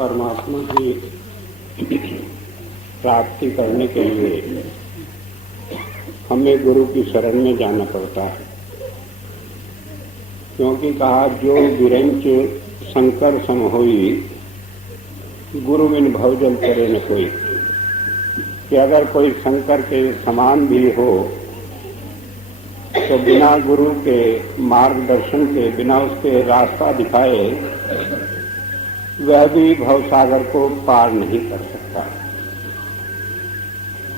परमात्मा की प्राप्ति करने के लिए हमें गुरु की शरण में जाना पड़ता है, क्योंकि कहा जो विरंच शंकर सम होई गुरु बिन भवजल करे न कोई, कि अगर कोई शंकर के समान भी हो तो बिना गुरु के मार्गदर्शन के, बिना उसके रास्ता दिखाए वह भी भवसागर को पार नहीं कर सकता।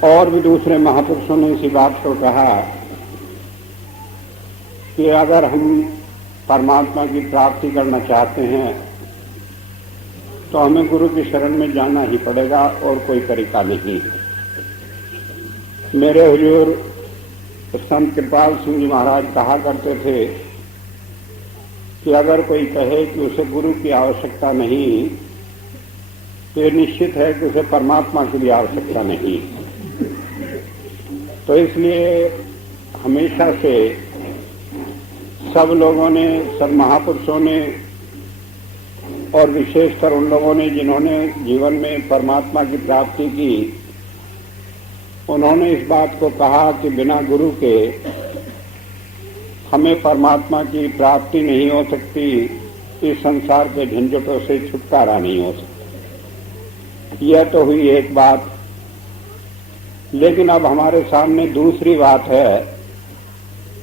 और भी दूसरे महापुरुषों ने इसी बात को कहा कि अगर हम परमात्मा की प्राप्ति करना चाहते हैं तो हमें गुरु की शरण में जाना ही पड़ेगा और कोई तरीका नहीं। मेरे हुजूर संत कृपाल सिंह जी महाराज कहा करते थे कि अगर कोई कहे कि उसे गुरु की आवश्यकता नहीं तो ये निश्चित है कि उसे परमात्मा की भी आवश्यकता नहीं। तो इसलिए हमेशा से सब लोगों ने, सब महापुरुषों ने और विशेषकर उन लोगों ने जिन्होंने जीवन में परमात्मा की प्राप्ति की, उन्होंने इस बात को कहा कि बिना गुरु के हमें परमात्मा की प्राप्ति नहीं हो सकती, इस संसार के झंझटों से छुटकारा नहीं हो सकता। यह तो हुई एक बात, लेकिन अब हमारे सामने दूसरी बात है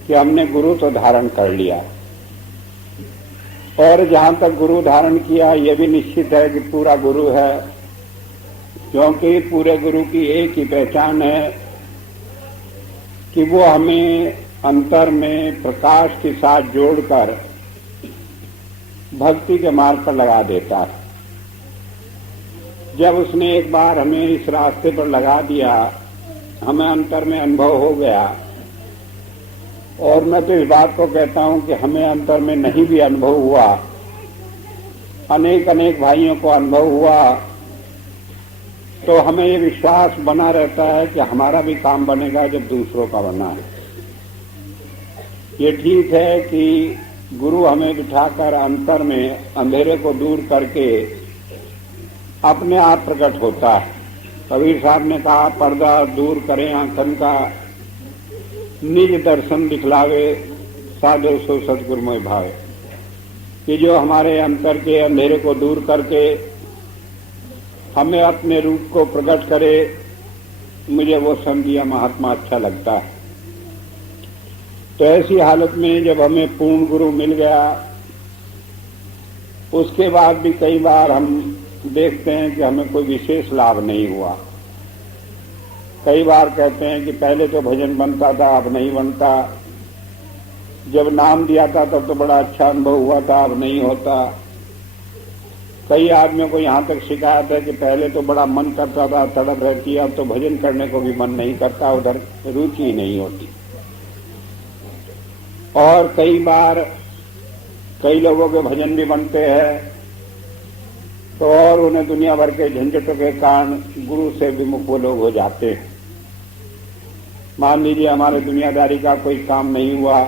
कि हमने गुरु तो धारण कर लिया, और जहां तक गुरु धारण किया यह भी निश्चित है कि पूरा गुरु है, क्योंकि पूरे गुरु की एक ही पहचान है कि वो हमें अंतर में प्रकाश के साथ जोड़कर भक्ति के मार्ग पर लगा देता है। जब उसने एक बार हमें इस रास्ते पर लगा दिया, हमें अंतर में अनुभव हो गया, और मैं तो इस बात को कहता हूं कि हमें अंतर में नहीं भी अनुभव हुआ, अनेक अनेक भाइयों को अनुभव हुआ, तो हमें ये विश्वास बना रहता है कि हमारा भी काम बनेगा जब दूसरों का बना है। ये ठीक है कि गुरु हमें बिठाकर अंतर में अंधेरे को दूर करके अपने आप प्रकट होता है। कबीर साहब ने कहा, पर्दा दूर करें आंखन का, निज दर्शन दिखलावे, साधो सो सतगुरु मोहि भावे, कि जो हमारे अंतर के अंधेरे को दूर करके हमें अपने रूप को प्रकट करे, मुझे वो संत महात्मा अच्छा लगता है। तो ऐसी हालत में जब हमें पूर्ण गुरु मिल गया, उसके बाद भी कई बार हम देखते हैं कि हमें कोई विशेष लाभ नहीं हुआ। कई बार कहते हैं कि पहले तो भजन बनता था, अब नहीं बनता, जब नाम दिया था तब तो बड़ा अच्छा अनुभव हुआ था, अब नहीं होता। कई आदमियों को यहाँ तक शिकायत है कि पहले तो बड़ा मन करता था, तड़प रहती है, अब तो भजन करने को भी मन नहीं करता, उधर रुचि नहीं होती। और कई बार कई लोगों के भजन भी बनते हैं तो और उन्हें दुनिया भर के झंझटों के कारण गुरु से विमुख वो लोग हो जाते हैं। मान लीजिए हमारे दुनियादारी का कोई काम नहीं हुआ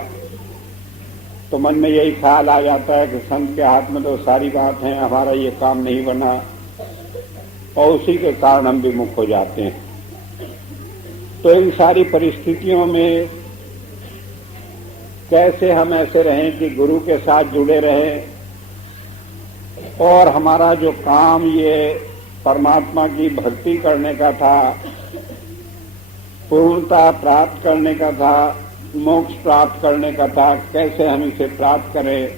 तो मन में यही ख्याल आ जाता है कि संत के हाथ में तो सारी बात है, हमारा ये काम नहीं बना, और उसी के कारण हम विमुख हो जाते हैं। तो इन सारी परिस्थितियों में कैसे हम ऐसे रहें कि गुरु के साथ जुड़े रहें और हमारा जो काम ये परमात्मा की भक्ति करने का था, पूर्णता प्राप्त करने का था, मोक्ष प्राप्त करने का था, कैसे हम इसे प्राप्त करें,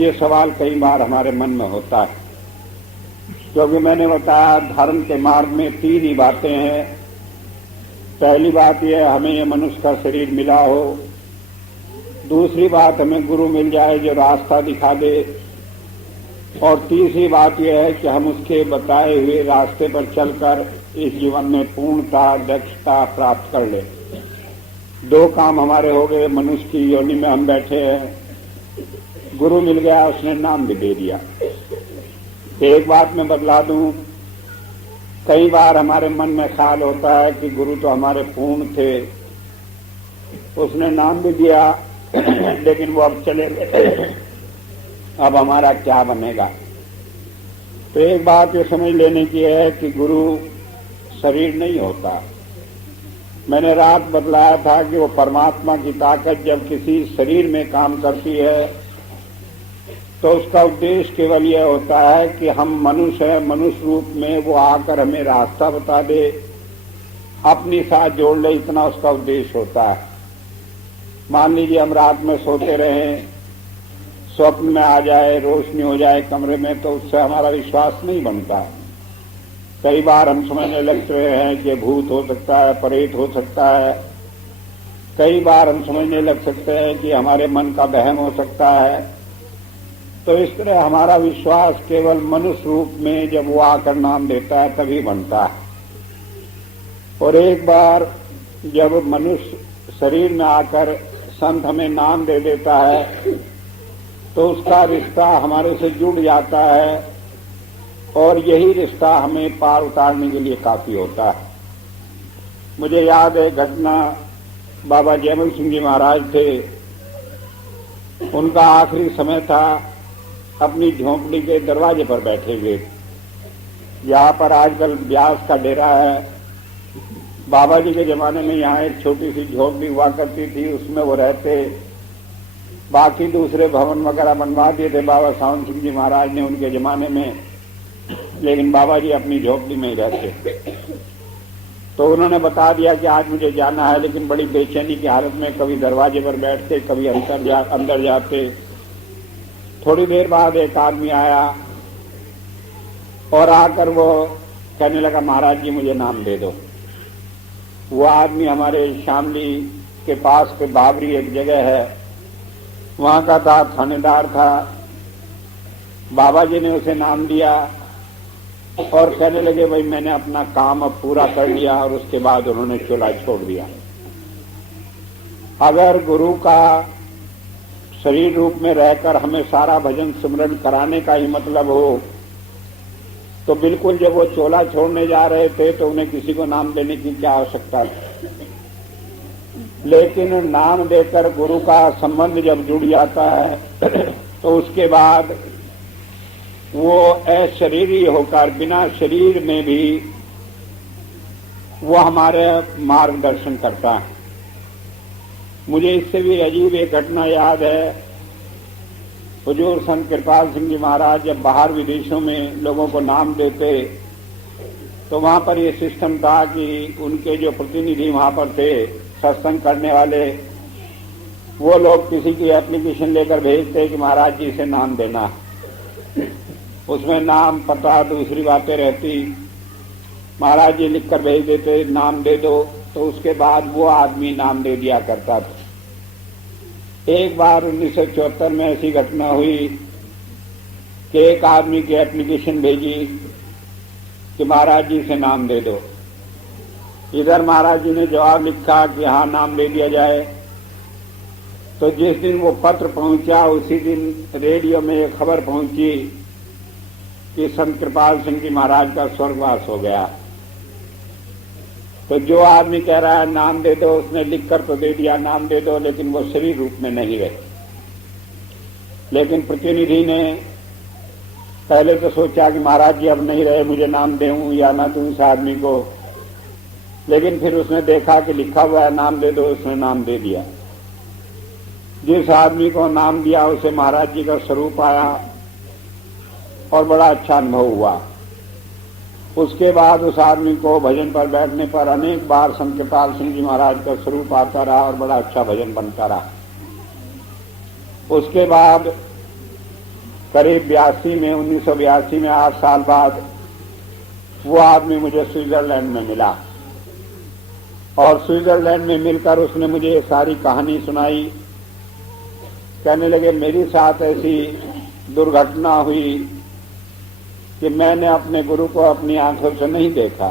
ये सवाल कई बार हमारे मन में होता है। क्योंकि मैंने बताया धर्म के मार्ग में तीन ही बातें हैं। पहली बात यह है हमें ये मनुष्य का शरीर मिला हो, दूसरी बात हमें गुरु मिल जाए जो रास्ता दिखा दे, और तीसरी बात यह है कि हम उसके बताए हुए रास्ते पर चलकर इस जीवन में पूर्णता, दक्षता प्राप्त कर ले। दो काम हमारे हो गए, मनुष्य की योनि में हम बैठे हैं, गुरु मिल गया, उसने नाम भी दे दिया। एक बात मैं बतला दूं, कई बार हमारे मन में ख्याल होता है कि गुरु तो हमारे पूर्ण थे, उसने नाम भी दिया लेकिन वो अब चले गए, अब हमारा क्या बनेगा। तो एक बात ये समझ लेने की है कि गुरु शरीर नहीं होता। मैंने रात बतलाया था कि वो परमात्मा की ताकत जब किसी शरीर में काम करती है तो उसका उद्देश्य केवल यह होता है कि हम मनुष्य हैं, मनुष्य रूप में वो आकर हमें रास्ता बता दे, अपनी साथ जोड़ ले, इतना उसका उद्देश्य होता है। मान लीजिए हम रात में सोते रहें, स्वप्न में आ जाए, रोशनी हो जाए कमरे में, तो उससे हमारा विश्वास नहीं बनता। कई बार हम समझने लगते हैं कि भूत हो सकता है, प्रेत हो सकता है। कई बार हम समझने लग सकते हैं कि हमारे मन का वहम हो सकता है। तो इस तरह हमारा विश्वास केवल मनुष्य रूप में जब वो आकर नाम देता है तभी बनता है। और एक बार जब मनुष्य शरीर में आकर संत हमें नाम दे देता है तो उसका रिश्ता हमारे से जुड़ जाता है, और यही रिश्ता हमें पार उतारने के लिए काफी होता है। मुझे याद है घटना, बाबा जयमल सिंह जी महाराज थे, उनका आखिरी समय था, अपनी झोंपड़ी के दरवाजे पर बैठे हुए, जहां पर आजकल व्यास का डेरा है। बाबा जी के जमाने में यहाँ एक छोटी सी झोपड़ी हुआ करती थी, उसमें वो रहते। बाकी दूसरे भवन वगैरह बनवा दिए थे बाबा सावन सिंह जी महाराज ने उनके जमाने में, लेकिन बाबा जी अपनी झोपड़ी में ही रहते। तो उन्होंने बता दिया कि आज मुझे जाना है, लेकिन बड़ी बेचैनी की हालत में कभी दरवाजे पर बैठते, कभी अंदर जाते। थोड़ी देर बाद एक आदमी आया और आकर वो कहने लगा, महाराज जी मुझे नाम दे दो। वो आदमी हमारे शामली के पास पे बाबरी एक जगह है, वहां का था, थानेदार था। बाबा जी ने उसे नाम दिया और कहने लगे, भाई मैंने अपना काम अब पूरा कर लिया, और उसके बाद उन्होंने चोला छोड़ दिया। अगर गुरु का शरीर रूप में रहकर हमें सारा भजन सिमरन कराने का ही मतलब हो, तो बिल्कुल जब वो चोला छोड़ने जा रहे थे तो उन्हें किसी को नाम देने की क्या आवश्यकता थी। लेकिन नाम देकर गुरु का संबंध जब जुड़ जाता है तो उसके बाद वो अशरीरी होकर, बिना शरीर में भी वो हमारे मार्गदर्शन करता है। मुझे इससे भी अजीब एक घटना याद है। हुजूर संत कृपाल सिंह जी महाराज जब बाहर विदेशों में लोगों को नाम देते तो वहां पर ये सिस्टम था कि उनके जो प्रतिनिधि वहां पर थे, सत्संग करने वाले, वो लोग किसी की एप्लीकेशन लेकर भेजते कि महाराज जी से नाम देना। उसमें नाम, पता, दूसरी बातें रहती। महाराज जी लिखकर भेज देते, नाम दे दो, तो उसके बाद वो आदमी नाम दे दिया करता था। एक बार 1974 में ऐसी घटना हुई कि एक आदमी की एप्लीकेशन भेजी कि महाराज जी से नाम दे दो। इधर महाराज जी ने जवाब लिखा कि हाँ नाम दे दिया जाए। तो जिस दिन वो पत्र पहुंचा उसी दिन रेडियो में एक खबर पहुंची कि संत कृपाल सिंह जी महाराज का स्वर्गवास हो गया। तो जो आदमी कह रहा है नाम दे दो, उसने लिखकर तो दे दिया नाम दे दो, लेकिन वो शरीर रूप में नहीं रहे। लेकिन प्रतिनिधि ने पहले तो सोचा कि महाराज जी अब नहीं रहे, मुझे नाम दूं या ना दूं इस आदमी को। लेकिन फिर उसने देखा कि लिखा हुआ है नाम दे दो, उसने नाम दे दिया। जिस आदमी को नाम दिया उसे महाराज जी का स्वरूप आया और बड़ा अच्छा अनुभव हुआ। उसके बाद उस आदमी को भजन पर बैठने पर अनेक बार संत कृपाल सिंह जी महाराज का स्वरूप आता रहा और बड़ा अच्छा भजन बनता रहा। उसके बाद करीब 1982 में 8 साल बाद वो आदमी मुझे स्विट्जरलैंड में मिला, और स्विट्जरलैंड में मिलकर उसने मुझे ये सारी कहानी सुनाई। कहने लगे, मेरे साथ ऐसी दुर्घटना हुई कि मैंने अपने गुरु को अपनी आंखों से नहीं देखा।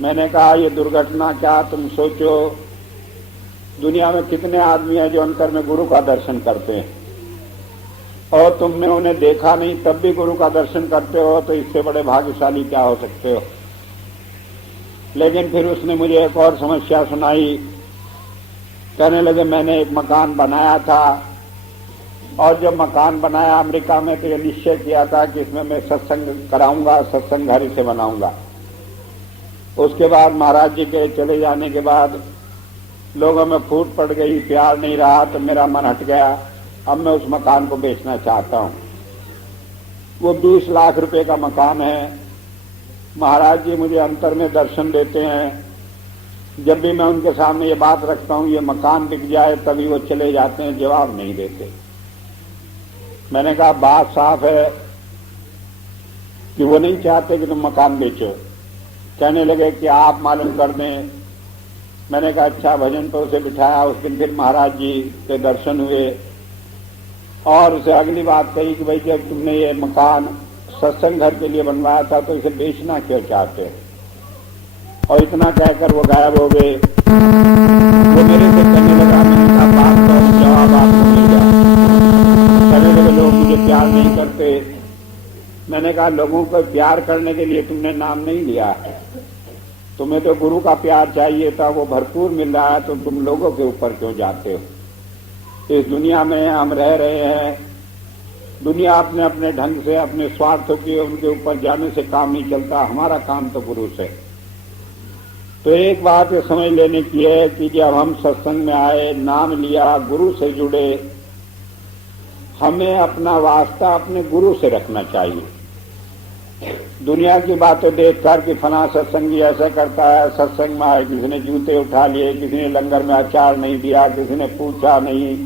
मैंने कहा, ये दुर्घटना क्या, तुम सोचो दुनिया में कितने आदमी हैं जो अंतर में गुरु का दर्शन करते हैं, और तुमने उन्हें देखा नहीं तब भी गुरु का दर्शन करते हो, तो इससे बड़े भाग्यशाली क्या हो सकते हो। लेकिन फिर उसने मुझे एक और समस्या सुनाई। कहने लगे, मैंने एक मकान बनाया था, और जब मकान बनाया अमेरिका में तो ये निश्चय किया था कि इसमें मैं सत्संग कराऊंगा, सत्संग घर से बनाऊंगा। उसके बाद महाराज जी के चले जाने के बाद लोगों में फूट पड़ गई, प्यार नहीं रहा, तो मेरा मन हट गया। अब मैं उस मकान को बेचना चाहता हूं। वो 20 लाख रुपए का मकान है। महाराज जी मुझे अंतर में दर्शन देते हैं। जब भी मैं उनके सामने ये बात रखता हूं ये मकान बिक जाए, तभी वो चले जाते हैं, जवाब नहीं देते। मैंने कहा बात साफ है कि वो नहीं चाहते कि तुम मकान बेचो। कहने लगे कि आप मालूम कर दें। मैंने कहा अच्छा। भजन पर उसे बिठाया। उस दिन फिर महाराज जी के दर्शन हुए और उसे अगली बात कही कि भाई जब तुमने ये मकान सत्संग घर के लिए बनवाया था तो इसे बेचना क्यों चाहते हो? और इतना कहकर वो गायब हो गए। वो मेरे से कहने लगा, मैंने कहा बात का जवाब आपको मिल गया। कहने लगे लोग मुझे प्यार नहीं करते। मैंने कहा लोगों को प्यार करने के लिए तुमने नाम नहीं लिया है। तुम्हें तो गुरु का प्यार चाहिए था, वो भरपूर मिल रहा है, तो तुम लोगों के ऊपर क्यों जाते हो? इस दुनिया में हम रह रहे हैं। दुनिया अपने अपने ढंग से अपने स्वार्थों के उनके ऊपर जाने से काम नहीं चलता। हमारा काम तो गुरु से। तो एक बात ये समझ लेने की है कि जब हम सत्संग में आए, नाम लिया, गुरु से जुड़े, हमें अपना वास्ता अपने गुरु से रखना चाहिए। दुनिया की बातें देखकर कि फला सत्संगी ऐसा करता है, सत्संग में आए किसी ने जूते उठा लिए, किसी ने लंगर में अचार नहीं दिया, किसी ने पूछा नहीं,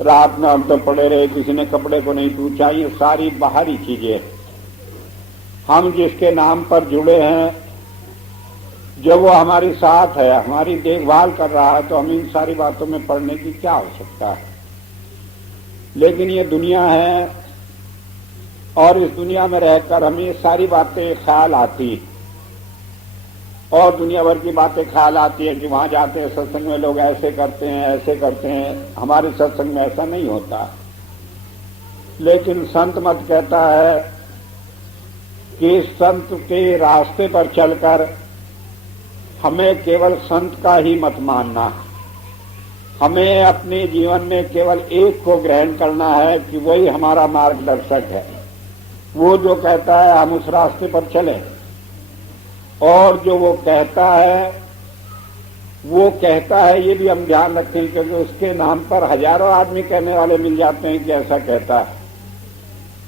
रात में हम तो पड़े रहे, किसी ने कपड़े को नहीं पूछा। ये सारी बाहरी चीजें। हम जिसके नाम पर जुड़े हैं, जब वो हमारे साथ है, हमारी देखभाल कर रहा है, तो हम इन सारी बातों में पड़ने की क्या आवश्यकता है? लेकिन ये दुनिया है और इस दुनिया में रहकर हमें सारी बातें ख्याल आती और दुनिया भर की बातें ख्याल आती है कि वहां जाते हैं सत्संग में लोग ऐसे करते हैं, ऐसे करते हैं। हमारे सत्संग में ऐसा नहीं होता। लेकिन संत मत कहता है कि संत के रास्ते पर चलकर हमें केवल संत का ही मत मानना। हमें अपने जीवन में केवल एक को ग्रहण करना है कि वही हमारा मार्गदर्शक है। वो जो कहता है हम उस रास्ते पर चलें, और जो वो कहता है ये भी हम ध्यान रखें, क्योंकि उसके नाम पर हजारों आदमी कहने वाले मिल जाते हैं कि ऐसा कहता है।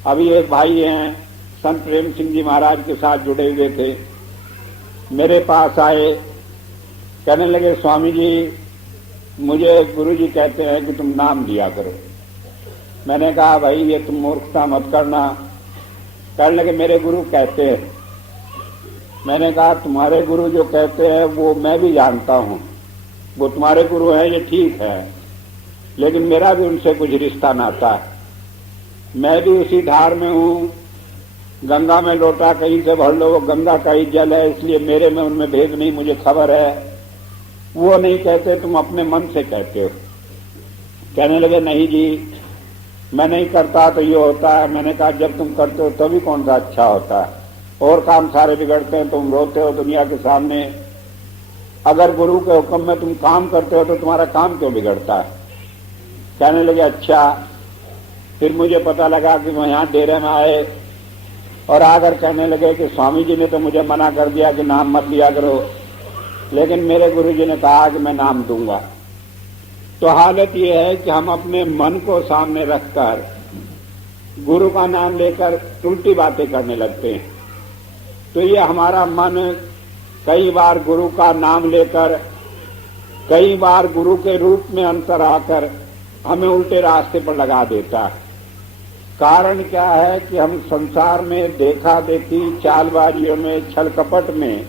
अभी एक भाई हैं, संत प्रेम सिंह जी महाराज के साथ जुड़े हुए थे, मेरे पास आए, कहने लगे स्वामी जी मुझे गुरु जी कहते हैं कि तुम नाम लिया करो। मैंने कहा भाई ये तुम मूर्खता मत करना। कहने लगे मेरे गुरु कहते हैं। मैंने कहा तुम्हारे गुरु जो कहते हैं वो मैं भी जानता हूं, वो तुम्हारे गुरु हैं ये ठीक है, लेकिन मेरा भी उनसे कुछ रिश्ता नाता है। मैं भी उसी धार में हूं। गंगा में लोटा कहीं से भर लो, वो गंगा का ही जल है, इसलिए मेरे में उनमें भेद नहीं, मुझे खबर है। वो नहीं कहते, तुम अपने मन से कहते हो। कहने लगे नहीं जी मैं नहीं करता तो ये होता है। मैंने कहा जब तुम करते हो तभी कौन सा अच्छा होता है, और काम सारे बिगड़ते हैं। तुम रोते हो दुनिया के सामने। अगर गुरु के हुक्म में तुम काम करते हो तो तुम्हारा काम क्यों बिगड़ता है? कहने लगे अच्छा। फिर मुझे पता लगा कि वो यहाँ डेरे में आए और आकर कहने लगे कि स्वामी जी ने तो मुझे मना कर दिया कि नाम मत लिया करो, लेकिन मेरे गुरु जी ने कहा कि मैं नाम दूंगा। तो हालत यह है कि हम अपने मन को सामने रखकर गुरु का नाम लेकर उल्टी बातें करने लगते हैं। तो ये हमारा मन कई बार गुरु का नाम लेकर, कई बार गुरु के रूप में अंतर आकर हमें उल्टे रास्ते पर लगा देता है। कारण क्या है कि हम संसार में देखा देखी, चालबाजियों में, छल कपट में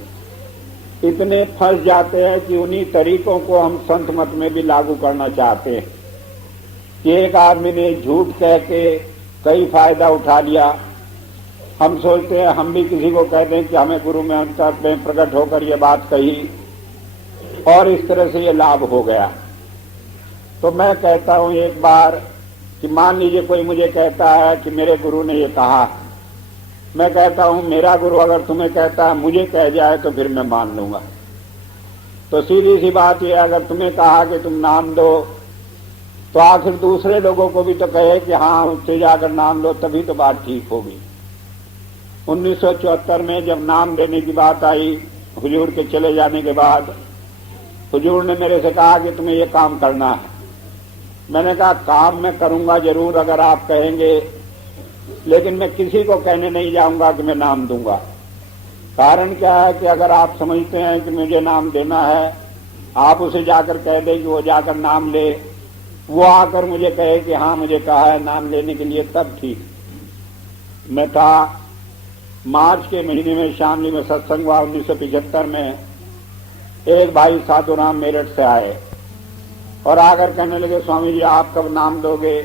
इतने फंस जाते हैं कि उन्हीं तरीकों को हम संत मत में भी लागू करना चाहते हैं कि एक आदमी ने झूठ कह के कई फायदा उठा लिया। हम सोचते हैं हम भी किसी को कह दें कि हमें गुरु में अंतर में प्रकट होकर ये बात कही और इस तरह से ये लाभ हो गया। तो मैं कहता हूं एक बार कि मान लीजिए कोई मुझे कहता है कि मेरे गुरु ने ये कहा। मैं कहता हूं मेरा गुरु अगर तुम्हें कहता है, मुझे कह जाए तो फिर मैं मान लूंगा। तो सीधी सी बात यह, अगर तुम्हें कहा कि तुम नाम दो तो आखिर दूसरे लोगों को भी तो कहे कि हाँ उससे जाकर नाम लो, तभी तो बात ठीक होगी। 1974 में जब नाम देने की बात आई, हुजूर के चले जाने के बाद, हुजूर ने मेरे से कहा कि तुम्हें ये काम करना है। मैंने कहा काम मैं करूंगा जरूर अगर आप कहेंगे, लेकिन मैं किसी को कहने नहीं जाऊंगा कि मैं नाम दूंगा। कारण क्या है कि अगर आप समझते हैं कि मुझे नाम देना है, आप उसे जाकर कह दें कि वो जाकर नाम ले, वो आकर मुझे कहे कि हाँ मुझे कहा है नाम लेने के लिए, तब ठीक। मैं था मार्च के महीने में शामली में सत्संग हुआ 1975 में। एक भाई साधुराम मेरठ से आए और आकर कहने लगे स्वामी जी आप कब नाम दोगे।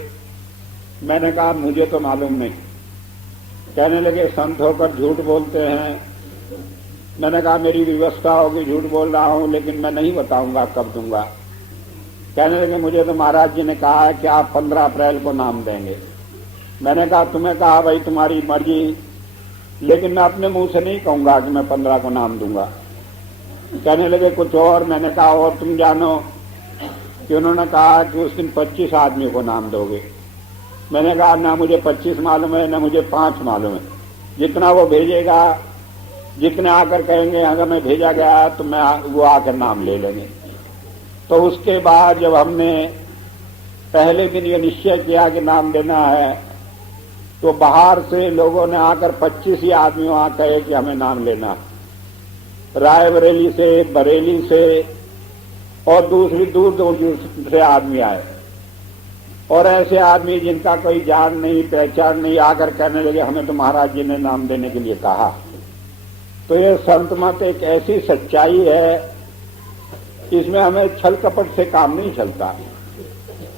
मैंने कहा मुझे तो मालूम नहीं। कहने लगे संत होकर झूठ बोलते हैं। मैंने कहा मेरी व्यवस्था होगी, झूठ बोल रहा हूं, लेकिन मैं नहीं बताऊंगा कब दूंगा। कहने लगे मुझे तो महाराज जी ने कहा है कि आप 15 अप्रैल को नाम देंगे। मैंने कहा तुम्हें कहा भाई तुम्हारी मर्जी, लेकिन मैं अपने मुंह से नहीं कहूंगा कि मैं 15 को नाम दूंगा। कहने लगे कुछ और। मैंने कहा और तुम जानो कि उन्होंने कहा कि उस दिन 25 आदमी को नाम दोगे। मैंने कहा ना मुझे 25 मालूम है, ना मुझे 5 मालूम है। जितना वो भेजेगा, जितने आकर कहेंगे अगर मैं भेजा गया तो मैं वो आकर नाम ले लेंगे। तो उसके बाद जब हमने पहले दिन ये निश्चय किया कि नाम देना है, तो बाहर से लोगों ने आकर 25 ही आदमी वहां कहे कि हमें नाम लेना। रायबरेली से, बरेली से और दूसरी दूर दूर से आदमी आए, और ऐसे आदमी जिनका कोई जान नहीं पहचान नहीं आकर कहने लगे हमें तो महाराज जी ने नाम देने के लिए कहा। तो ये संत मत एक ऐसी सच्चाई है, इसमें हमें छल कपट से काम नहीं चलता,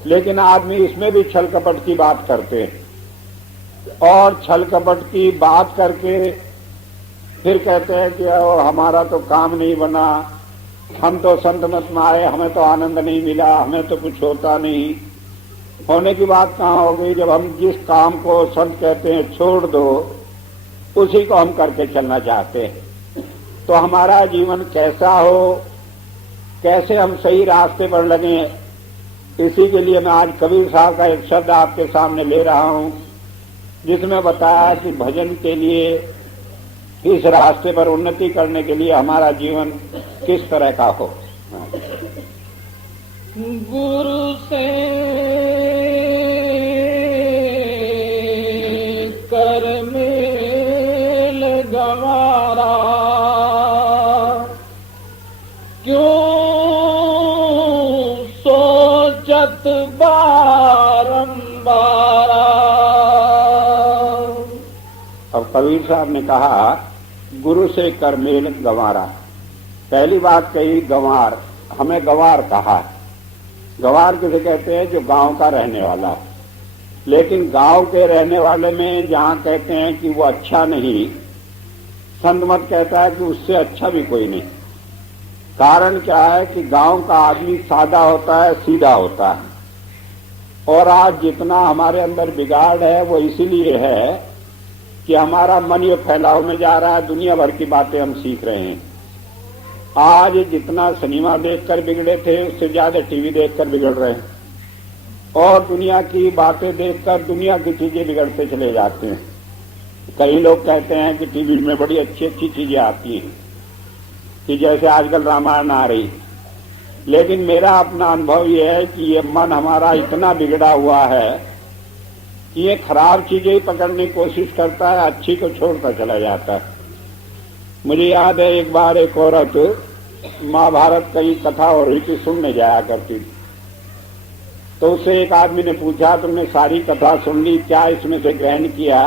लेकिन आदमी इसमें भी छल कपट की बात करते हैं, और छल कपट की बात करके फिर कहते हैं कि हमारा तो काम नहीं बना, हम तो संत मत में आए, हमें तो आनंद नहीं मिला, हमें तो कुछ होता नहीं। होने की बात कहाँ हो गई जब हम जिस काम को संत कहते हैं छोड़ दो, उसी को हम करके चलना चाहते हैं। तो हमारा जीवन कैसा हो, कैसे हम सही रास्ते पर लगे, इसी के लिए मैं आज कबीर साहब का एक शब्द आपके सामने ले रहा हूं, जिसमें बताया कि भजन के लिए, इस रास्ते पर उन्नति करने के लिए हमारा जीवन किस तरह का हो। गुरु से कर मेल गवारा, क्यों सोचत बारंबार। अब कबीर साहब ने कहा गुरु से कर मेल गंवारा। पहली बात कही गंवार, हमें गंवार कहा। गंवार किसे कहते हैं? जो गांव का रहने वाला। लेकिन गांव के रहने वाले में जहां कहते हैं कि वो अच्छा नहीं, संत मत कहता है कि उससे अच्छा भी कोई नहीं। कारण क्या है कि गांव का आदमी सादा होता है, सीधा होता है, और आज जितना हमारे अंदर बिगाड़ है वो इसीलिए है कि हमारा मन ये फैलाव में जा रहा है, दुनिया भर की बातें हम सीख रहे हैं। आज जितना सिनेमा देखकर बिगड़े थे उससे ज्यादा टीवी देखकर बिगड़ रहे हैं, और दुनिया की बातें देखकर दुनिया की चीजें बिगड़ते चले जाते हैं। कई लोग कहते हैं कि टीवी में बड़ी अच्छी अच्छी चीजें आती हैं, कि जैसे आजकल रामायण आ रही, लेकिन मेरा अपना अनुभव यह है कि ये मन हमारा इतना बिगड़ा हुआ है कि ये खराब चीजें ही पकड़ने की कोशिश करता है, अच्छी को छोड़ता चला जाता है। मुझे याद है एक बार एक औरत महाभारत की कथा हो रही थी, सुनने जाया करती थी। तो उससे एक आदमी ने पूछा तुमने सारी कथा सुन ली, क्या इसमें से ग्रहण किया?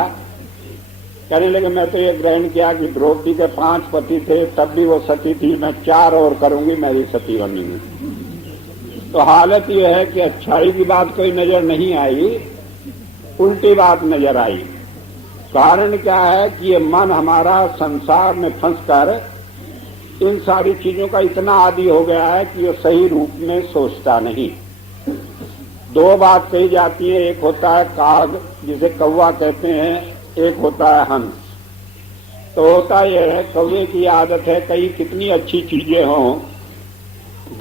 कहने लगे मैं तो ये ग्रहण किया कि द्रौपदी के 5 पति थे, तब भी वो सती थी, मैं 4 और करूंगी, मैं भी सती बनूंगी। तो हालत यह है कि अच्छाई की बात कोई नजर नहीं आई, उल्टी बात नजर आई। कारण क्या है कि ये मन हमारा संसार में फंसकर इन सारी चीजों का इतना आदी हो गया है कि ये सही रूप में सोचता नहीं। 2 बात कही जाती है, एक होता है काग जिसे कौवा कहते हैं, एक होता है हंस। तो होता यह है, कौवे की आदत है कहीं कितनी अच्छी चीजें हों,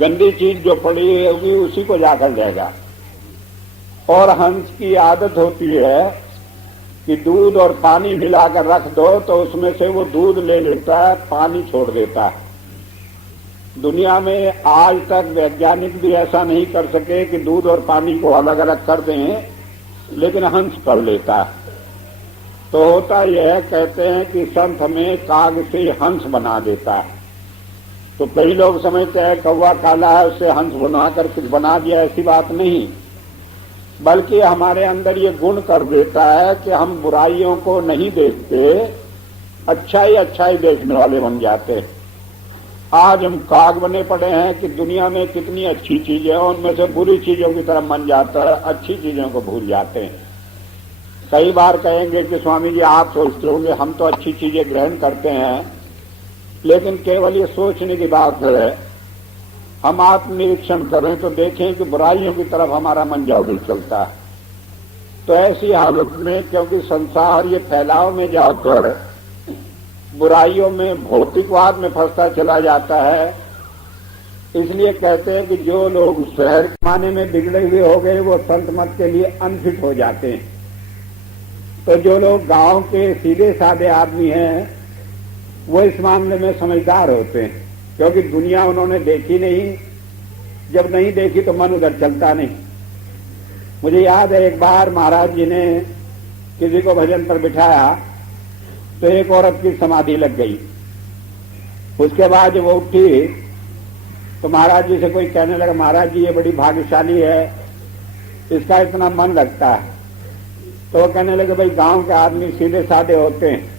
गंदी चीज जो पड़ी होगी उसी को जाकर लेगा। और हंस की आदत होती है कि दूध और पानी मिलाकर रख दो तो उसमें से वो दूध ले लेता है, पानी छोड़ देता है। दुनिया में आज तक वैज्ञानिक भी ऐसा नहीं कर सके कि दूध और पानी को अलग अलग कर दें, लेकिन हंस कर लेता है। तो होता यह, कहते हैं कि संत हमें काग से हंस बना देता है। तो कई लोग समझते हैं कौवा काला है उससे हंस बनाकर कुछ बना दिया, ऐसी बात नहीं, बल्कि हमारे अंदर ये गुण कर देता है कि हम बुराइयों को नहीं देखते, अच्छाई देखने वाले बन जाते हैं। आज हम काग बने पड़े हैं कि दुनिया में कितनी अच्छी चीजें हैं, उनमें से बुरी चीजों की तरफ मन जाता है, अच्छी चीजों को भूल जाते हैं। कई बार कहेंगे कि स्वामी जी आप सोचते होंगे हम तो अच्छी चीजें ग्रहण करते हैं, लेकिन केवल ये सोचने की बात है। हम आत्मनिरीक्षण करें तो देखें कि बुराइयों की तरफ हमारा मन जागरूक चलता है। तो ऐसी हालत में, क्योंकि संसार ये फैलाव में जाकर बुराइयों में, भौतिकवाद में फंसता चला जाता है, इसलिए कहते हैं कि जो लोग शहर के माने में बिगड़े हुए हो गए वो संत मत के लिए अनफिट हो जाते हैं। तो जो लोग गांव के सीधे साधे आदमी हैं वो इस मामले में समझदार होते हैं, क्योंकि दुनिया उन्होंने देखी नहीं, जब नहीं देखी तो मन उधर चलता नहीं। मुझे याद है एक बार महाराज जी ने किसी को भजन पर बिठाया तो एक औरत की समाधि लग गई। उसके बाद जब वो उठी तो महाराज जी से कोई कहने लगा, महाराज जी ये बड़ी भाग्यशाली है, इसका इतना मन लगता है। तो वो कहने लगे भाई गांव के आदमी सीधे साधे होते हैं।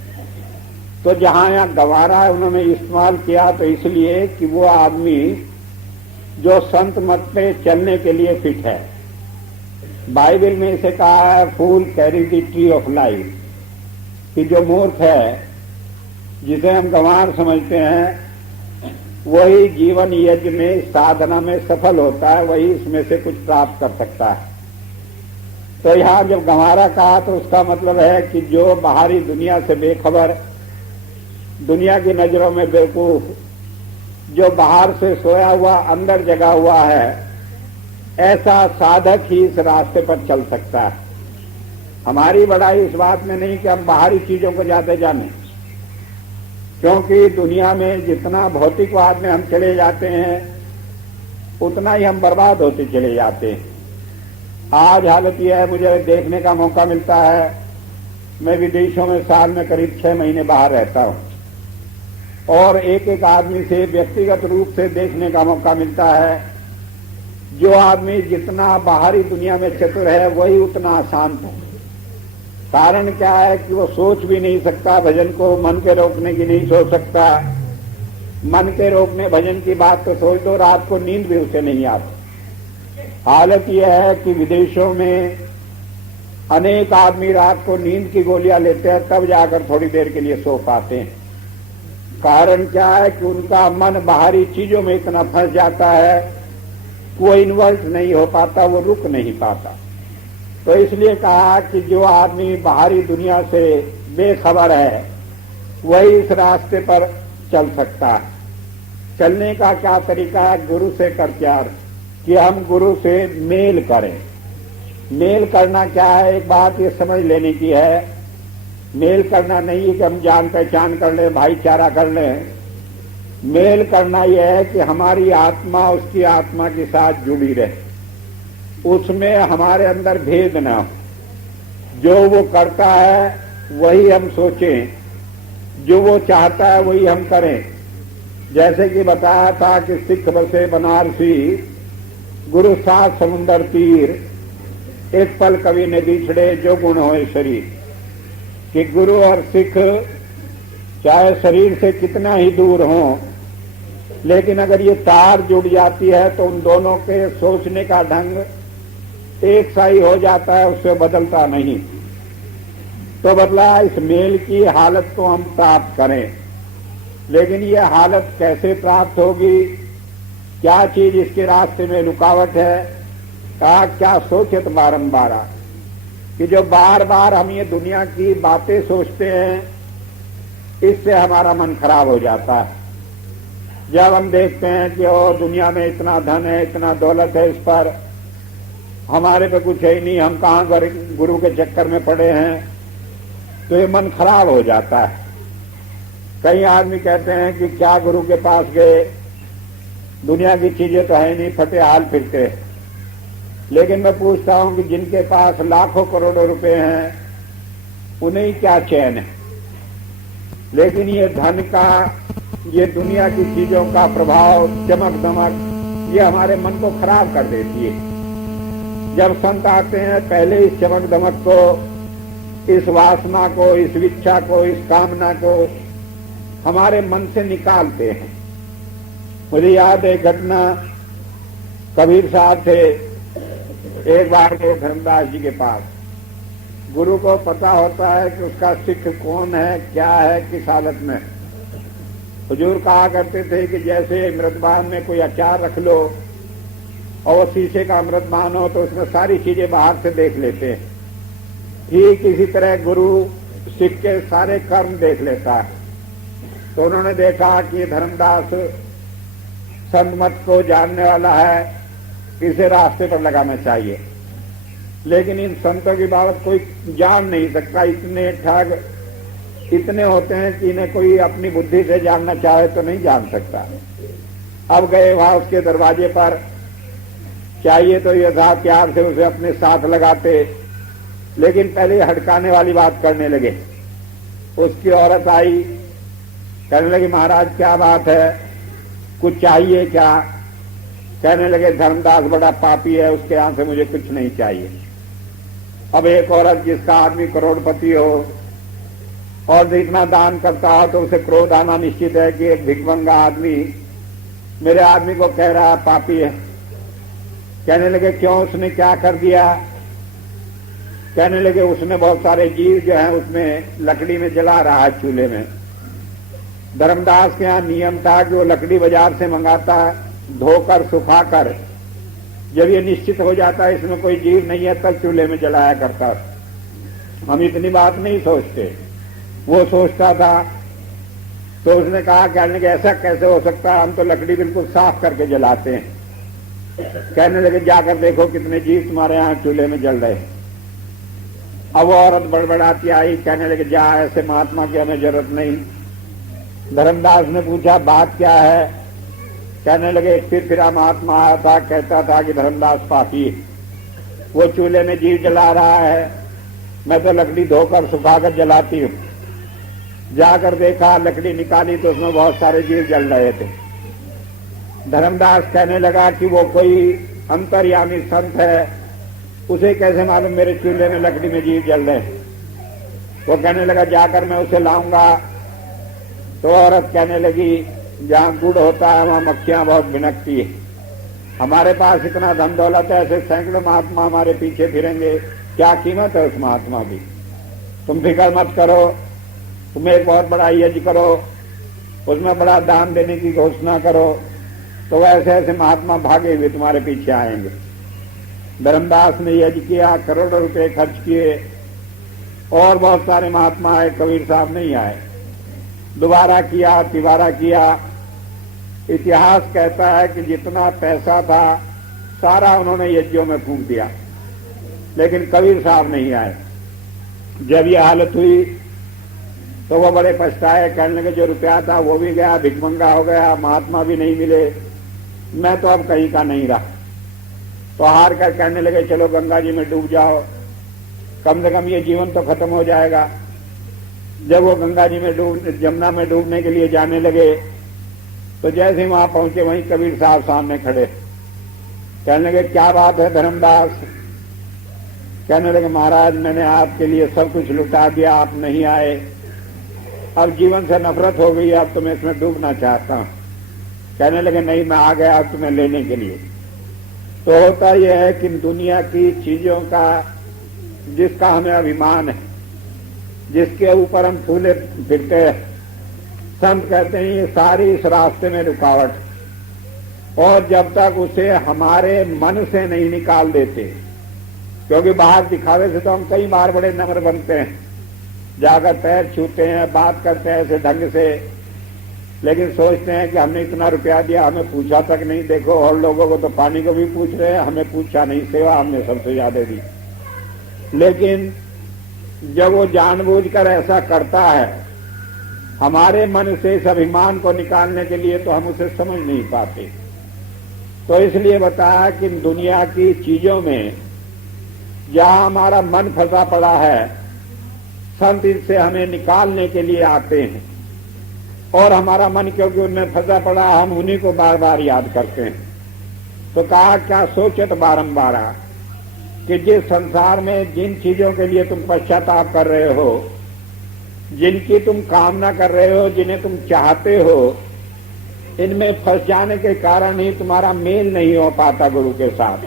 तो जहां यहाँ गंवारा है उन्होंने इस्तेमाल किया तो इसलिए कि वो आदमी जो संत मत पे चलने के लिए फिट है। बाइबल में इसे कहा है fool carry the tree of life, कि जो मूर्ख है जिसे हम गंवार समझते हैं वही जीवन यज्ञ में, साधना में सफल होता है, वही इसमें से कुछ प्राप्त कर सकता है। तो यहां जब गंवारा कहा तो उसका मतलब है कि जो बाहरी दुनिया से बेखबर, दुनिया की नजरों में बेवकूफ, जो बाहर से सोया हुआ अंदर जगा हुआ है, ऐसा साधक ही इस रास्ते पर चल सकता है। हमारी बड़ाई इस बात में नहीं कि हम बाहरी चीजों को ज्यादा जाने, क्योंकि दुनिया में जितना भौतिकवाद में हम चले जाते हैं उतना ही हम बर्बाद होते चले जाते हैं। आज हालत यह है, मुझे देखने का मौका मिलता है, मैं विदेशों में साल में करीब 6 महीने बाहर रहता हूं और एक एक आदमी से व्यक्तिगत रूप से देखने का मौका मिलता है। जो आदमी जितना बाहरी दुनिया में चतुर है वही उतना अशांत है। कारण क्या है कि वो सोच भी नहीं सकता भजन को, मन के रोकने की नहीं सोच सकता। मन के रोकने भजन की बात तो सोच दो, रात को नींद भी उसे नहीं आती। हालत यह है कि विदेशों में अनेक आदमी रात को नींद की गोलियां लेते हैं, तब जाकर थोड़ी देर के लिए सो पाते हैं। कारण क्या है कि उनका मन बाहरी चीजों में इतना फंस जाता है, वो इन्वर्ट नहीं हो पाता, वो रुक नहीं पाता। तो इसलिए कहा कि जो आदमी बाहरी दुनिया से बेखबर है वही इस रास्ते पर चल सकता है। चलने का क्या तरीका है? गुरु से करके अर्थ कि हम गुरु से मेल करें। मेल करना क्या है, एक बात ये समझ लेने की है। मेल करना नहीं है कि हम जान पहचान कर लें, भाईचारा कर लें। मेल करना यह है कि हमारी आत्मा उसकी आत्मा के साथ जुड़ी रहे, उसमें हमारे अंदर भेद ना हो। जो वो करता है वही हम सोचें, जो वो चाहता है वही हम करें। जैसे कि बताया था कि सिख बसे बनारसी, गुरु साथ समुंदर तीर, एक पल कभी नदी छिड़े जो गुण होए शरीर। कि गुरु और सिख चाहे शरीर से कितना ही दूर हो, लेकिन अगर ये तार जुड़ जाती है तो उन दोनों के सोचने का ढंग एक सा ही हो जाता है, उससे बदलता नहीं। तो बदला इस मेल की हालत को हम प्राप्त करें। लेकिन ये हालत कैसे प्राप्त होगी, क्या चीज इसके रास्ते में रुकावट है? कहा क्या सोचत बारंबार, कि जो बार बार हम ये दुनिया की बातें सोचते हैं इससे हमारा मन खराब हो जाता है। जब हम देखते हैं कि ओ दुनिया में इतना धन है, इतना दौलत है, इस पर हमारे पे कुछ है ही नहीं, हम कहाँ गुरु के चक्कर में पड़े हैं, तो ये मन खराब हो जाता है। कई आदमी कहते हैं कि क्या गुरु के पास गए, दुनिया की चीजें तो है नहीं, फटे हाल फिरते। लेकिन मैं पूछता हूं कि जिनके पास लाखों करोड़ों रुपए हैं उन्हें क्या चैन है। लेकिन ये धन का, ये दुनिया की चीजों का प्रभाव, चमक दमक, ये हमारे मन को खराब कर देती है। जब संत आते हैं पहले इस चमक दमक को, इस वासना को, इस इच्छा को, इस कामना को हमारे मन से निकालते हैं। मुझे याद है घटना, कबीर साहब थे, एक बार वो धर्मदास जी के पास। गुरु को पता होता है कि उसका सिख कौन है, क्या है, किस हालत में। हुजूर कहा करते थे कि जैसे अमृतबान में कोई अचार रख लो और वो शीशे का अमृतबान हो तो उसमें सारी चीजें बाहर से देख लेते हैं, ठीक इसी तरह गुरु सिख के सारे कर्म देख लेता है। तो उन्होंने देखा कि ये धर्मदास संत मत को जानने वाला है, इसे रास्ते पर लगाना चाहिए। लेकिन इन संतों की बात कोई जान नहीं सकता, इतने ठग इतने होते हैं कि इन्हें कोई अपनी बुद्धि से जानना चाहे तो नहीं जान सकता। अब गए वहां उसके दरवाजे पर, चाहिए तो ये था प्यार से उसे अपने साथ लगाते, लेकिन पहले हड़काने वाली बात करने लगे। उसकी औरत आई, कहने लगी महाराज क्या बात है, कुछ चाहिए क्या? कहने लगे धर्मदास बड़ा पापी है, उसके यहां से मुझे कुछ नहीं चाहिए। अब एक औरत जिसका आदमी करोड़पति हो और इतना दान करता हो तो उसे क्रोध आना निश्चित है कि एक भिखमंगा आदमी मेरे आदमी को कह रहा पापी है। कहने लगे क्यों, उसने क्या कर दिया? कहने लगे उसने बहुत सारे जीव जो है उसमें लकड़ी में जला रहा है, चूल्हे में। धर्मदास के यहाँ नियम था कि वो लकड़ी बाजार से मंगाता, धोकर सुखाकर, जब ये निश्चित हो जाता है इसमें कोई जीव नहीं है तब चूल्हे में जलाया करता। हम इतनी बात नहीं सोचते, वो सोचता था। तो उसने कहा, कहने लगे ऐसा कैसे हो सकता है, हम तो लकड़ी बिल्कुल साफ करके जलाते हैं। कहने लगे जाकर देखो कितने जीव तुम्हारे यहाँ चूल्हे में जल रहे हैं। अब वो औरत बड़बड़ाती आई, कहने लगे जा, ऐसे महात्मा की हमें जरूरत नहीं। धर्मदास ने पूछा बात क्या है? कहने लगे फिर महात्मा आया था, कहता था कि धर्मदास पापी, वो चूल्हे में जीव जला रहा है, मैं तो लकड़ी धोकर सुखाकर जलाती हूँ। जाकर देखा, लकड़ी निकाली तो उसमें बहुत सारे जीव जल रहे थे। धर्मदास कहने लगा कि वो कोई अंतर्यामी संत है, उसे कैसे मालूम मेरे चूल्हे में लकड़ी में जीव जल रहे हैं? वो कहने लगा जाकर मैं उसे लाऊंगा। तो औरत कहने लगी जहाँ गुड़ होता है वहां मक्खियां बहुत भिनकती है। हमारे पास इतना धन दौलत है, ऐसे सैकड़ों महात्मा हमारे पीछे फिरेंगे, क्या कीमत है उस महात्मा की? तुम फिक्र मत करो, तुम एक बहुत बड़ा यज्ञ करो, उसमें बड़ा दान देने की घोषणा करो, तो ऐसे ऐसे महात्मा भागे हुए तुम्हारे पीछे आएंगे। धर्मदास ने यज्ञ किया, करोड़ों रुपए खर्च किए और बहुत सारे महात्मा आए, कबीर साहब नहीं आए। दोबारा किया, तिबारा किया। इतिहास कहता है कि जितना पैसा था सारा उन्होंने यज्ञों में फूंक दिया, लेकिन कबीर साहब नहीं आए। जब ये हालत हुई तो वो बड़े पछताए, कहने लगे जो रुपया था वो भी गया, भिखमंगा हो गया, महात्मा भी नहीं मिले, मैं तो अब कहीं का नहीं रहा। तो हार कर कहने लगे चलो गंगा जी में डूब जाओ, कम से कम ये जीवन तो खत्म हो जाएगा। जब वो गंगा जी में जमुना में डूबने के लिए जाने लगे तो जैसे ही वहां पहुंचे वहीं कबीर साहब सामने खड़े। कहने लगे क्या बात है धर्मदास? कहने लगे महाराज मैंने आपके लिए सब कुछ लुटा दिया, आप नहीं आए, अब जीवन से नफरत हो गई, अब तो मैं इसमें डूबना चाहता हूं। कहने लगे नहीं, मैं आ गया अब तुम्हें लेने के लिए। तो होता यह है कि दुनिया की चीजों का जिसका हमें अभिमान है, जिसके ऊपर हम फूले फिरते हैं, संत कहते हैं ये सारी इस रास्ते में रुकावट, और जब तक उसे हमारे मन से नहीं निकाल देते, क्योंकि बाहर दिखावे से तो हम कई बार बड़े नम्र बनते हैं, जाकर पैर छूते हैं, बात करते हैं ऐसे ढंग से, लेकिन सोचते हैं कि हमने इतना रुपया दिया, हमें पूछा तक नहीं। देखो और लोगों को तो पानी को भी पूछ रहे हैं, हमें पूछा नहीं, सेवा हमने सबसे ज्यादा दी। लेकिन जब वो जानबूझकर ऐसा करता है हमारे मन से इस अभिमान को निकालने के लिए, तो हम उसे समझ नहीं पाते। तो इसलिए बताया कि दुनिया की चीजों में जहां हमारा मन फंसा पड़ा है, संत इससे हमें निकालने के लिए आते हैं। और हमारा मन क्योंकि उनमें फंसा पड़ा, हम उन्हीं को बार बार याद करते हैं। तो कहा क्या सोचत बारंबार कि जिस संसार में जिन चीजों के लिए तुम पश्चाताप कर रहे हो, जिनकी तुम कामना कर रहे हो, जिन्हें तुम चाहते हो, इनमें फंस जाने के कारण ही तुम्हारा मेल नहीं हो पाता गुरु के साथ।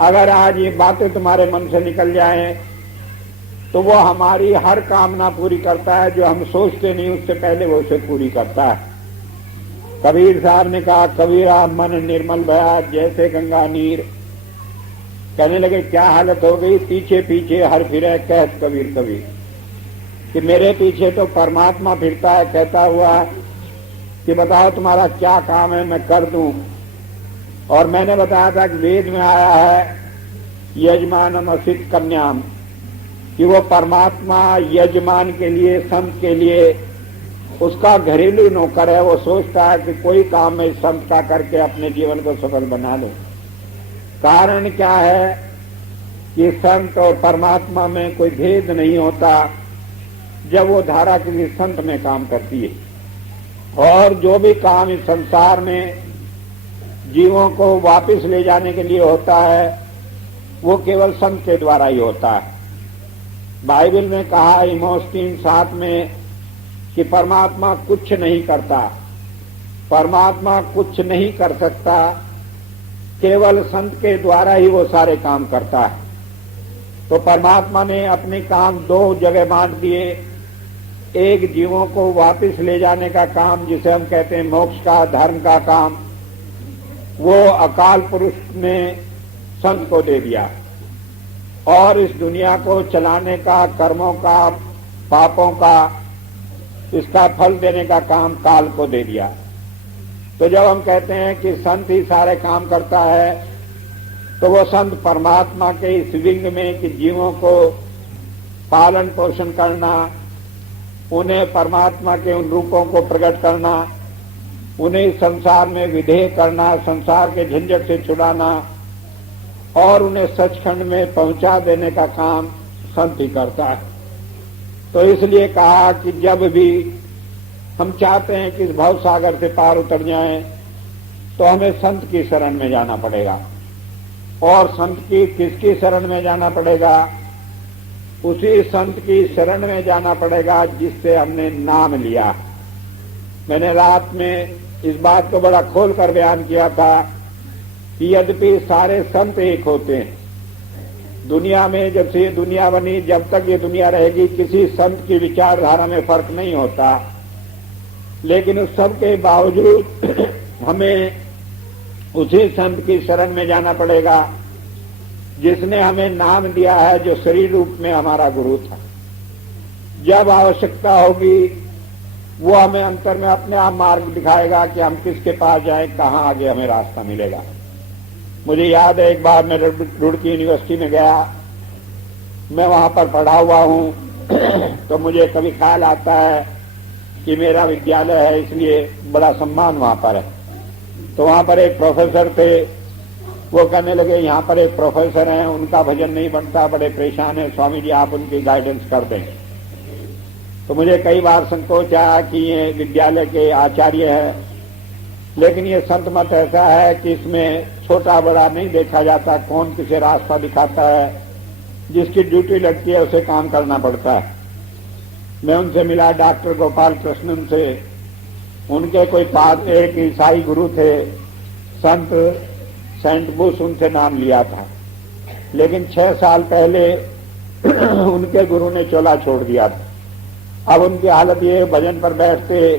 अगर आज ये बातें तुम्हारे मन से निकल जाएं तो वो हमारी हर कामना पूरी करता है। जो हम सोचते नहीं उससे पहले वो उसे पूरी करता है। कबीर साहब ने कहा, कबीरा मन निर्मल भया जैसे गंगा नीर। कहने लगे क्या हालत हो गई, पीछे पीछे हर फिरे कहत कबीर कबीर, कि मेरे पीछे तो परमात्मा फिरता है कहता हुआ कि बताओ तुम्हारा क्या काम है, मैं कर दूं। और मैंने बताया था कि वेद में आया है यजमानम असित कन्याम, कि वो परमात्मा यजमान के लिए, संत के लिए उसका घरेलू नौकर है। वो सोचता है कि कोई काम मैं संत का करके अपने जीवन को सफल बना लूं। कारण क्या है कि संत और परमात्मा में कोई भेद नहीं होता जब वो धारा किसी संत में काम करती है। और जो भी काम इस संसार में जीवों को वापस ले जाने के लिए होता है वो केवल संत के द्वारा ही होता है। बाइबल में कहा इमोस 3:7 में कि परमात्मा कुछ नहीं करता, परमात्मा कुछ नहीं कर सकता, केवल संत के द्वारा ही वो सारे काम करता है। तो परमात्मा ने अपने काम दो जगह बांट दिए। एक जीवों को वापस ले जाने का काम जिसे हम कहते हैं मोक्ष का, धर्म का काम, वो अकाल पुरुष ने संत को दे दिया। और इस दुनिया को चलाने का, कर्मों का, पापों का, इसका फल देने का काम काल को दे दिया। तो जब हम कहते हैं कि संत ही सारे काम करता है, तो वो संत परमात्मा के इस विंग में कि जीवों को पालन पोषण करना, उन्हें परमात्मा के उन रूपों को प्रकट करना, उन्हें संसार में विधेय करना, संसार के झंझट से छुड़ाना और उन्हें सचखंड में पहुंचा देने का काम संत ही करता है। तो इसलिए कहा कि जब भी हम चाहते हैं कि इस भव सागर से पार उतर जाएं, तो हमें संत की शरण में जाना पड़ेगा। और संत की किसकी शरण में जाना पड़ेगा? उसी संत की शरण में जाना पड़ेगा जिससे हमने नाम लिया। मैंने रात में इस बात को बड़ा खोल कर बयान किया था कि यद्यपि सारे संत एक होते हैं, दुनिया में जब से ये दुनिया बनी, जब तक ये दुनिया रहेगी, किसी संत की विचारधारा में फर्क नहीं होता। लेकिन उस सब के बावजूद हमें उसी संत की शरण में जाना पड़ेगा जिसने हमें नाम दिया है, जो शरीर रूप में हमारा गुरु था। जब आवश्यकता होगी वो हमें अंतर में अपने आप मार्ग दिखाएगा कि हम किसके पास जाएं, कहाँ आगे हमें रास्ता मिलेगा। मुझे याद है एक बार मैं रुड़की यूनिवर्सिटी में गया, मैं वहां पर पढ़ा हुआ हूं तो मुझे कभी ख्याल आता है कि मेरा विद्यालय है, इसलिए बड़ा सम्मान वहां पर है। तो वहां पर एक प्रोफेसर थे, वो कहने लगे यहाँ पर एक प्रोफेसर हैं, उनका भजन नहीं बनता, बड़े परेशान है, स्वामी जी आप उनकी गाइडेंस कर दें। तो मुझे कई बार संकोच आया कि ये विद्यालय के आचार्य हैं, लेकिन ये संत मत ऐसा है कि इसमें छोटा बड़ा नहीं देखा जाता, कौन किसे रास्ता दिखाता है, जिसकी ड्यूटी लगती है उसे काम करना पड़ता है। मैं उनसे मिला, डॉक्टर गोपाल कृष्णन से, उनके कोई पास एक ईसाई गुरु थे, संत सेंट बुश, उनसे नाम लिया था। लेकिन 6 साल पहले उनके गुरु ने चोला छोड़ दिया था। अब उनकी हालत ये, भजन पर बैठते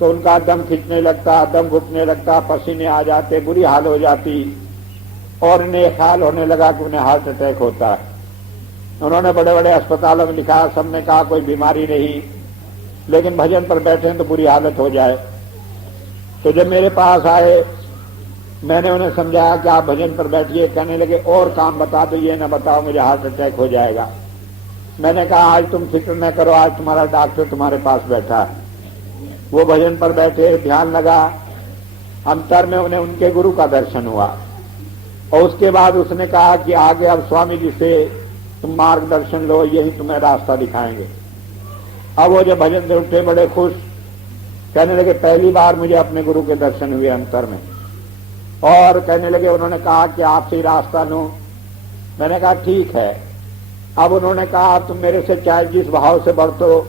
तो उनका दम खिंचने लगता, दम घुटने लगता, पसीने आ जाते, बुरी हाल हो जाती और इन्हें ख्याल होने लगा कि उन्हें हार्ट अटैक होता है। उन्होंने बड़े बड़े अस्पतालों में लिखा, सबने कहा कोई बीमारी नहीं, लेकिन भजन पर बैठे हैं तो बुरी हालत हो जाए। तो जब मेरे पास आए, मैंने उन्हें समझाया कि आप भजन पर बैठिए। कहने लगे और काम बता दो, ये ना बताओ मुझे हार्ट अटैक हो जाएगा। मैंने कहा आज तुम फिक्र न करो, आज तुम्हारा डॉक्टर तुम्हारे पास बैठा है। वो भजन पर बैठे, ध्यान लगा, अंतर में उन्हें उनके गुरु का दर्शन हुआ। और उसके बाद उसने कहा कि आगे अब स्वामी जी से तुम मार्गदर्शन लो, यही तुम्हें रास्ता दिखाएंगे। अब वो जब भजन से उठे बड़े खुश, कहने लगे पहली बार मुझे अपने गुरु के दर्शन हुए अंतर में। और कहने लगे, उन्होंने कहा कि आपसे ही रास्ता लूं। मैंने कहा ठीक है। अब उन्होंने कहा तुम मेरे से चाहे जिस भाव से बढ़तो,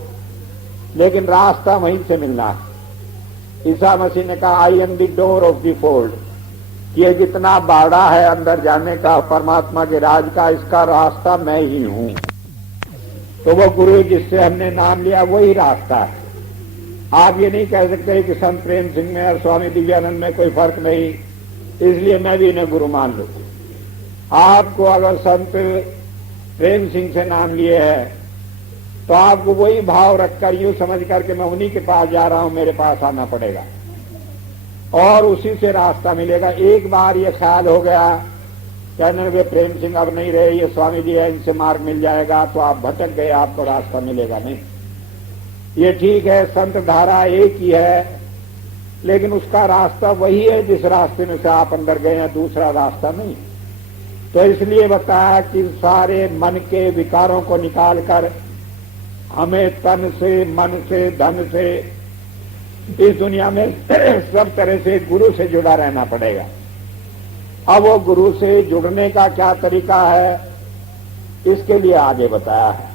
लेकिन रास्ता वहीं से मिलना है। ईसा मसीह ने कहा I am the door of the fold, ये जितना बाड़ा है अंदर जाने का परमात्मा के राज का, इसका रास्ता मैं ही हूं। तो वो गुरु जिससे हमने नाम लिया वही रास्ता है। आप ये नहीं कह सकते कि संत प्रेम सिंह में और स्वामी दिव्यानंद में कोई फर्क नहीं, इसलिए मैं भी इन्हें गुरु मान लूं। आपको अगर संत प्रेम सिंह से नाम लिए है तो आपको वही भाव रखकर यूं समझ करके मैं उन्हीं के पास जा रहा हूं, मेरे पास आना पड़ेगा और उसी से रास्ता मिलेगा। एक बार ये ख्याल हो गया, कहने लगे प्रेम सिंह अब नहीं रहे, ये स्वामी जी है, इनसे मार्ग मिल जाएगा, तो आप भटक गए, आपको रास्ता मिलेगा नहीं। ये ठीक है, संत धारा एक ही है, लेकिन उसका रास्ता वही है जिस रास्ते में से आप अंदर गए हैं, दूसरा रास्ता नहीं। तो इसलिए बताया कि सारे मन के विकारों को निकालकर हमें तन से, मन से, धन से, इस दुनिया में सब तरह से गुरु से जुड़ा रहना पड़ेगा। अब वो गुरु से जुड़ने का क्या तरीका है, इसके लिए आगे बताया है।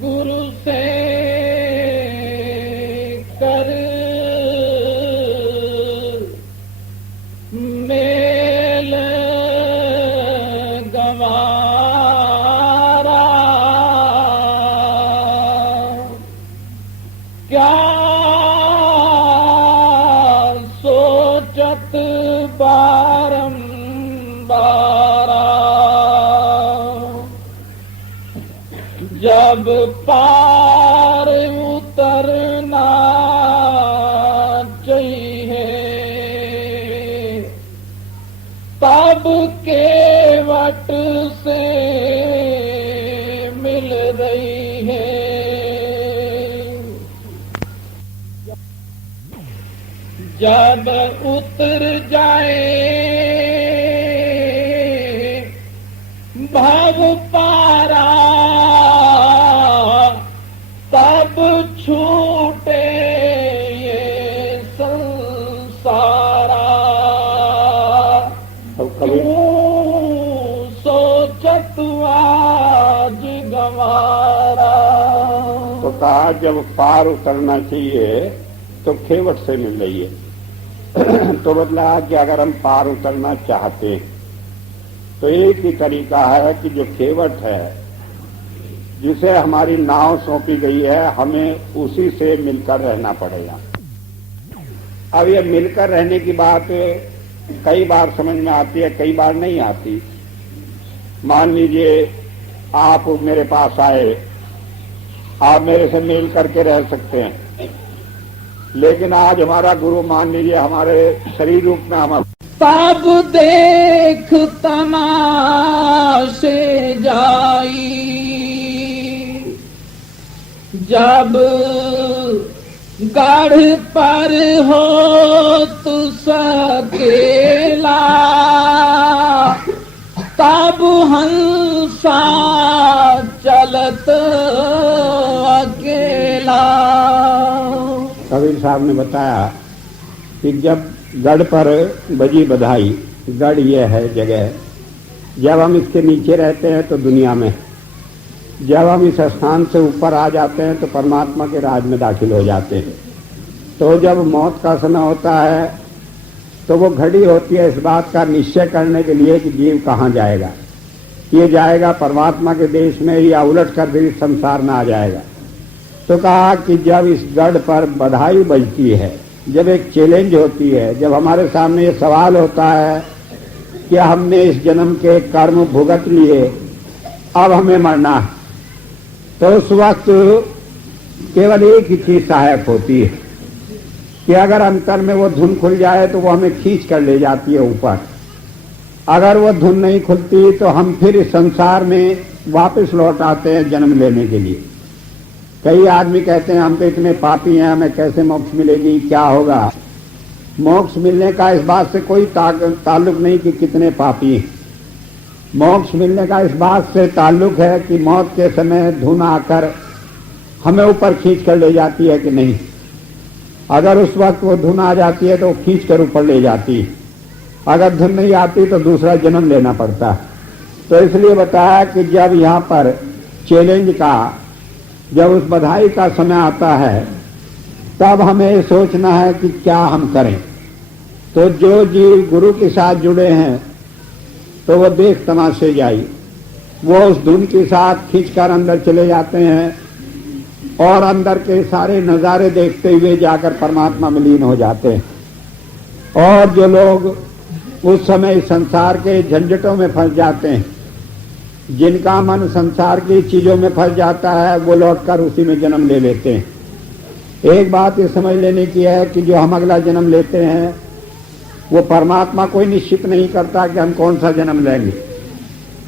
गुरु से कर मेल गवारा, क्या सोचत बारंबारा, जब पार उतरना चाहिए तब केवट से मिल रही है। जब उतर जाए भव पारा, तब छूटे ये संसारा। सोचत आज गंवारा। तो कहा जब पार उतरना चाहिए तो खेवट से मिल रही है। तो बदला कि अगर हम पार उतरना चाहते हैं तो एक ही तरीका है कि जो खेवट है, जिसे हमारी नाव सौंपी गई है, हमें उसी से मिलकर रहना पड़ेगा। अब ये मिलकर रहने की बात कई बार समझ में आती है, कई बार नहीं आती। मान लीजिए आप मेरे पास आए, आप मेरे से मिल करके रह सकते हैं, लेकिन आज हमारा गुरु मान लीजिए हमारे शरीर रूप में हम तब देख तमाशे जाई, जब गढ़ पर हो तू सकेला, तब हंसा चलत अकेला। कबीर साहब ने बताया कि जब गढ़ पर बजी बधाई, गढ़ ये है जगह, जब हम इसके नीचे रहते हैं तो दुनिया में, जब हम इस स्थान से ऊपर आ जाते हैं तो परमात्मा के राज में दाखिल हो जाते हैं। तो जब मौत का समय होता है तो वो घड़ी होती है इस बात का निश्चय करने के लिए कि जीव कहाँ जाएगा। ये जाएगा परमात्मा के देश में या उलट कर फिर इस संसार में आ जाएगा। तो कहा कि जब इस गढ़ पर बधाई बजती है, जब एक चैलेंज होती है, जब हमारे सामने ये सवाल होता है कि हमने इस जन्म के कर्म भुगत लिए, अब हमें मरना है, तो उस वक्त केवल एक ही चीज सहायक होती है कि अगर अंतर में वो धुन खुल जाए तो वो हमें खींच कर ले जाती है ऊपर। अगर वो धुन नहीं खुलती तो हम फिर इस संसार में वापस लौट आते हैं जन्म लेने के लिए। कई आदमी कहते हैं हम तो इतने पापी हैं, हमें कैसे मोक्ष मिलेगी, क्या होगा। मोक्ष मिलने का इस बात से कोई ताल्लुक नहीं कि कितने पापी हैं। मोक्ष मिलने का इस बात से ताल्लुक है कि मौत के समय धुन आकर हमें ऊपर खींच कर ले जाती है कि नहीं। अगर उस वक्त वो धुन आ जाती है तो खींच कर ऊपर ले जाती है, अगर धुन नहीं आती तो दूसरा जन्म लेना पड़ता है। तो इसलिए बताया कि जब यहाँ पर चैलेंज का, जब उस बधाई का समय आता है तब हमें सोचना है कि क्या हम करें। तो जो जीव गुरु के साथ जुड़े हैं तो वो देख तमाशे जाई, वो उस धुन के साथ खींचकर अंदर चले जाते हैं और अंदर के सारे नजारे देखते हुए जाकर परमात्मा में लीन हो जाते हैं। और जो लोग उस समय संसार के झंझटों में फंस जाते हैं, जिनका मन संसार की चीजों में फंस जाता है, वो लौटकर उसी में जन्म ले लेते हैं। एक बात ये समझ लेने की है कि जो हम अगला जन्म लेते हैं वो परमात्मा कोई निश्चित नहीं करता कि हम कौन सा जन्म लेंगे,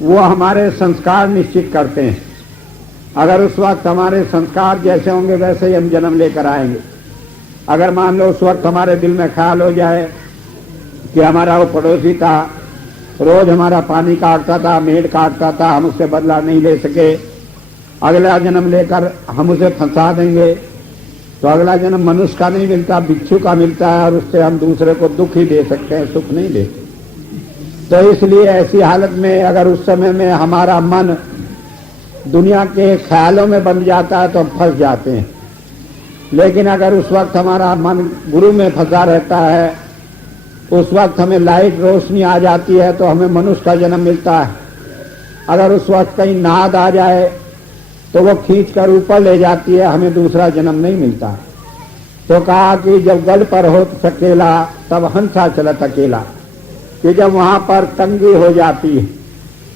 वो हमारे संस्कार निश्चित करते हैं। अगर उस वक्त हमारे संस्कार जैसे होंगे वैसे ही हम जन्म लेकर आएंगे। अगर मान लो उस वक्त हमारे दिल में ख्याल हो जाए कि हमारा वो पड़ोसी था, रोज हमारा पानी काटता था, मेड़ काटता था, हम उससे बदला नहीं ले सके, अगला जन्म लेकर हम उसे फंसा देंगे, तो अगला जन्म मनुष्य का नहीं मिलता, बिच्छू का मिलता है और उससे हम दूसरे को दुख ही दे सकते हैं, सुख नहीं दे सकते। तो इसलिए ऐसी हालत में अगर उस समय में हमारा मन दुनिया के ख्यालों में बन जाता है तो हम फंस जाते हैं। लेकिन अगर उस वक्त हमारा मन गुरु में फंसा रहता है, उस वक्त हमें लाइट रोशनी आ जाती है तो हमें मनुष्य का जन्म मिलता है। अगर उस वक्त कहीं नाद आ जाए तो वो खींच कर ऊपर ले जाती है, हमें दूसरा जन्म नहीं मिलता। तो कहा कि जब गल पर हो सकेला तब हंसा चलत अकेला, कि जब वहां पर तंगी हो जाती है,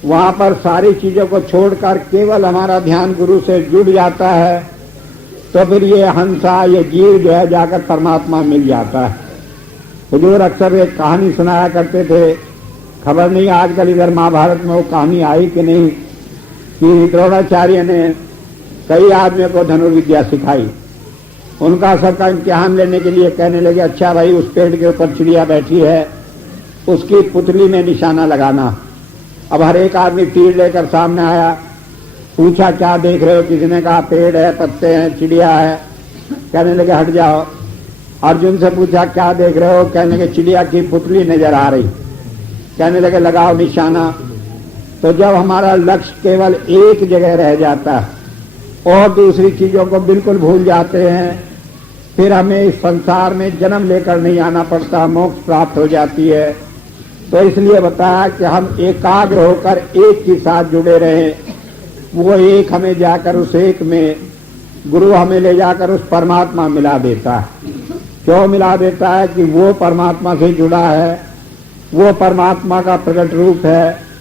वहां पर सारी चीजों को छोड़कर केवल हमारा ध्यान गुरु से जुड़ जाता है, तो फिर ये हंसा, ये जीव जो है जाकर परमात्मा मिल जाता है। हुजूर अक्सर एक कहानी सुनाया करते थे, खबर नहीं आजकल इधर महाभारत में वो कहानी आई कि नहीं, कि द्रोणाचार्य ने कई आदमियों को धनुर्विद्या सिखाई। उनका सबका इम्तिहान लेने के लिए कहने लगे, अच्छा भाई उस पेड़ के ऊपर चिड़िया बैठी है, उसकी पुतली में निशाना लगाना। अब हर एक आदमी तीर लेकर सामने आया, पूछा क्या देख रहे हो, किसी ने कहा पेड़ है, पत्ते हैं, चिड़िया है। कहने लगे हट जाओ। अर्जुन से पूछा क्या देख रहे हो, कहने लगे चिड़िया की पुतली नजर आ रही। कहने लगे लगाओ निशाना। तो जब हमारा लक्ष्य केवल एक जगह रह जाता है और दूसरी चीजों को बिल्कुल भूल जाते हैं, फिर हमें इस संसार में जन्म लेकर नहीं आना पड़ता, मोक्ष प्राप्त हो जाती है। तो इसलिए बताया कि हम एकाग्र होकर एक के साथ जुड़े रहें, वो एक हमें जाकर उस एक में गुरु हमें ले जाकर उस परमात्मा मिला देता है। क्यों मिला देता है कि वो परमात्मा से जुड़ा है, वो परमात्मा का प्रकट रूप है,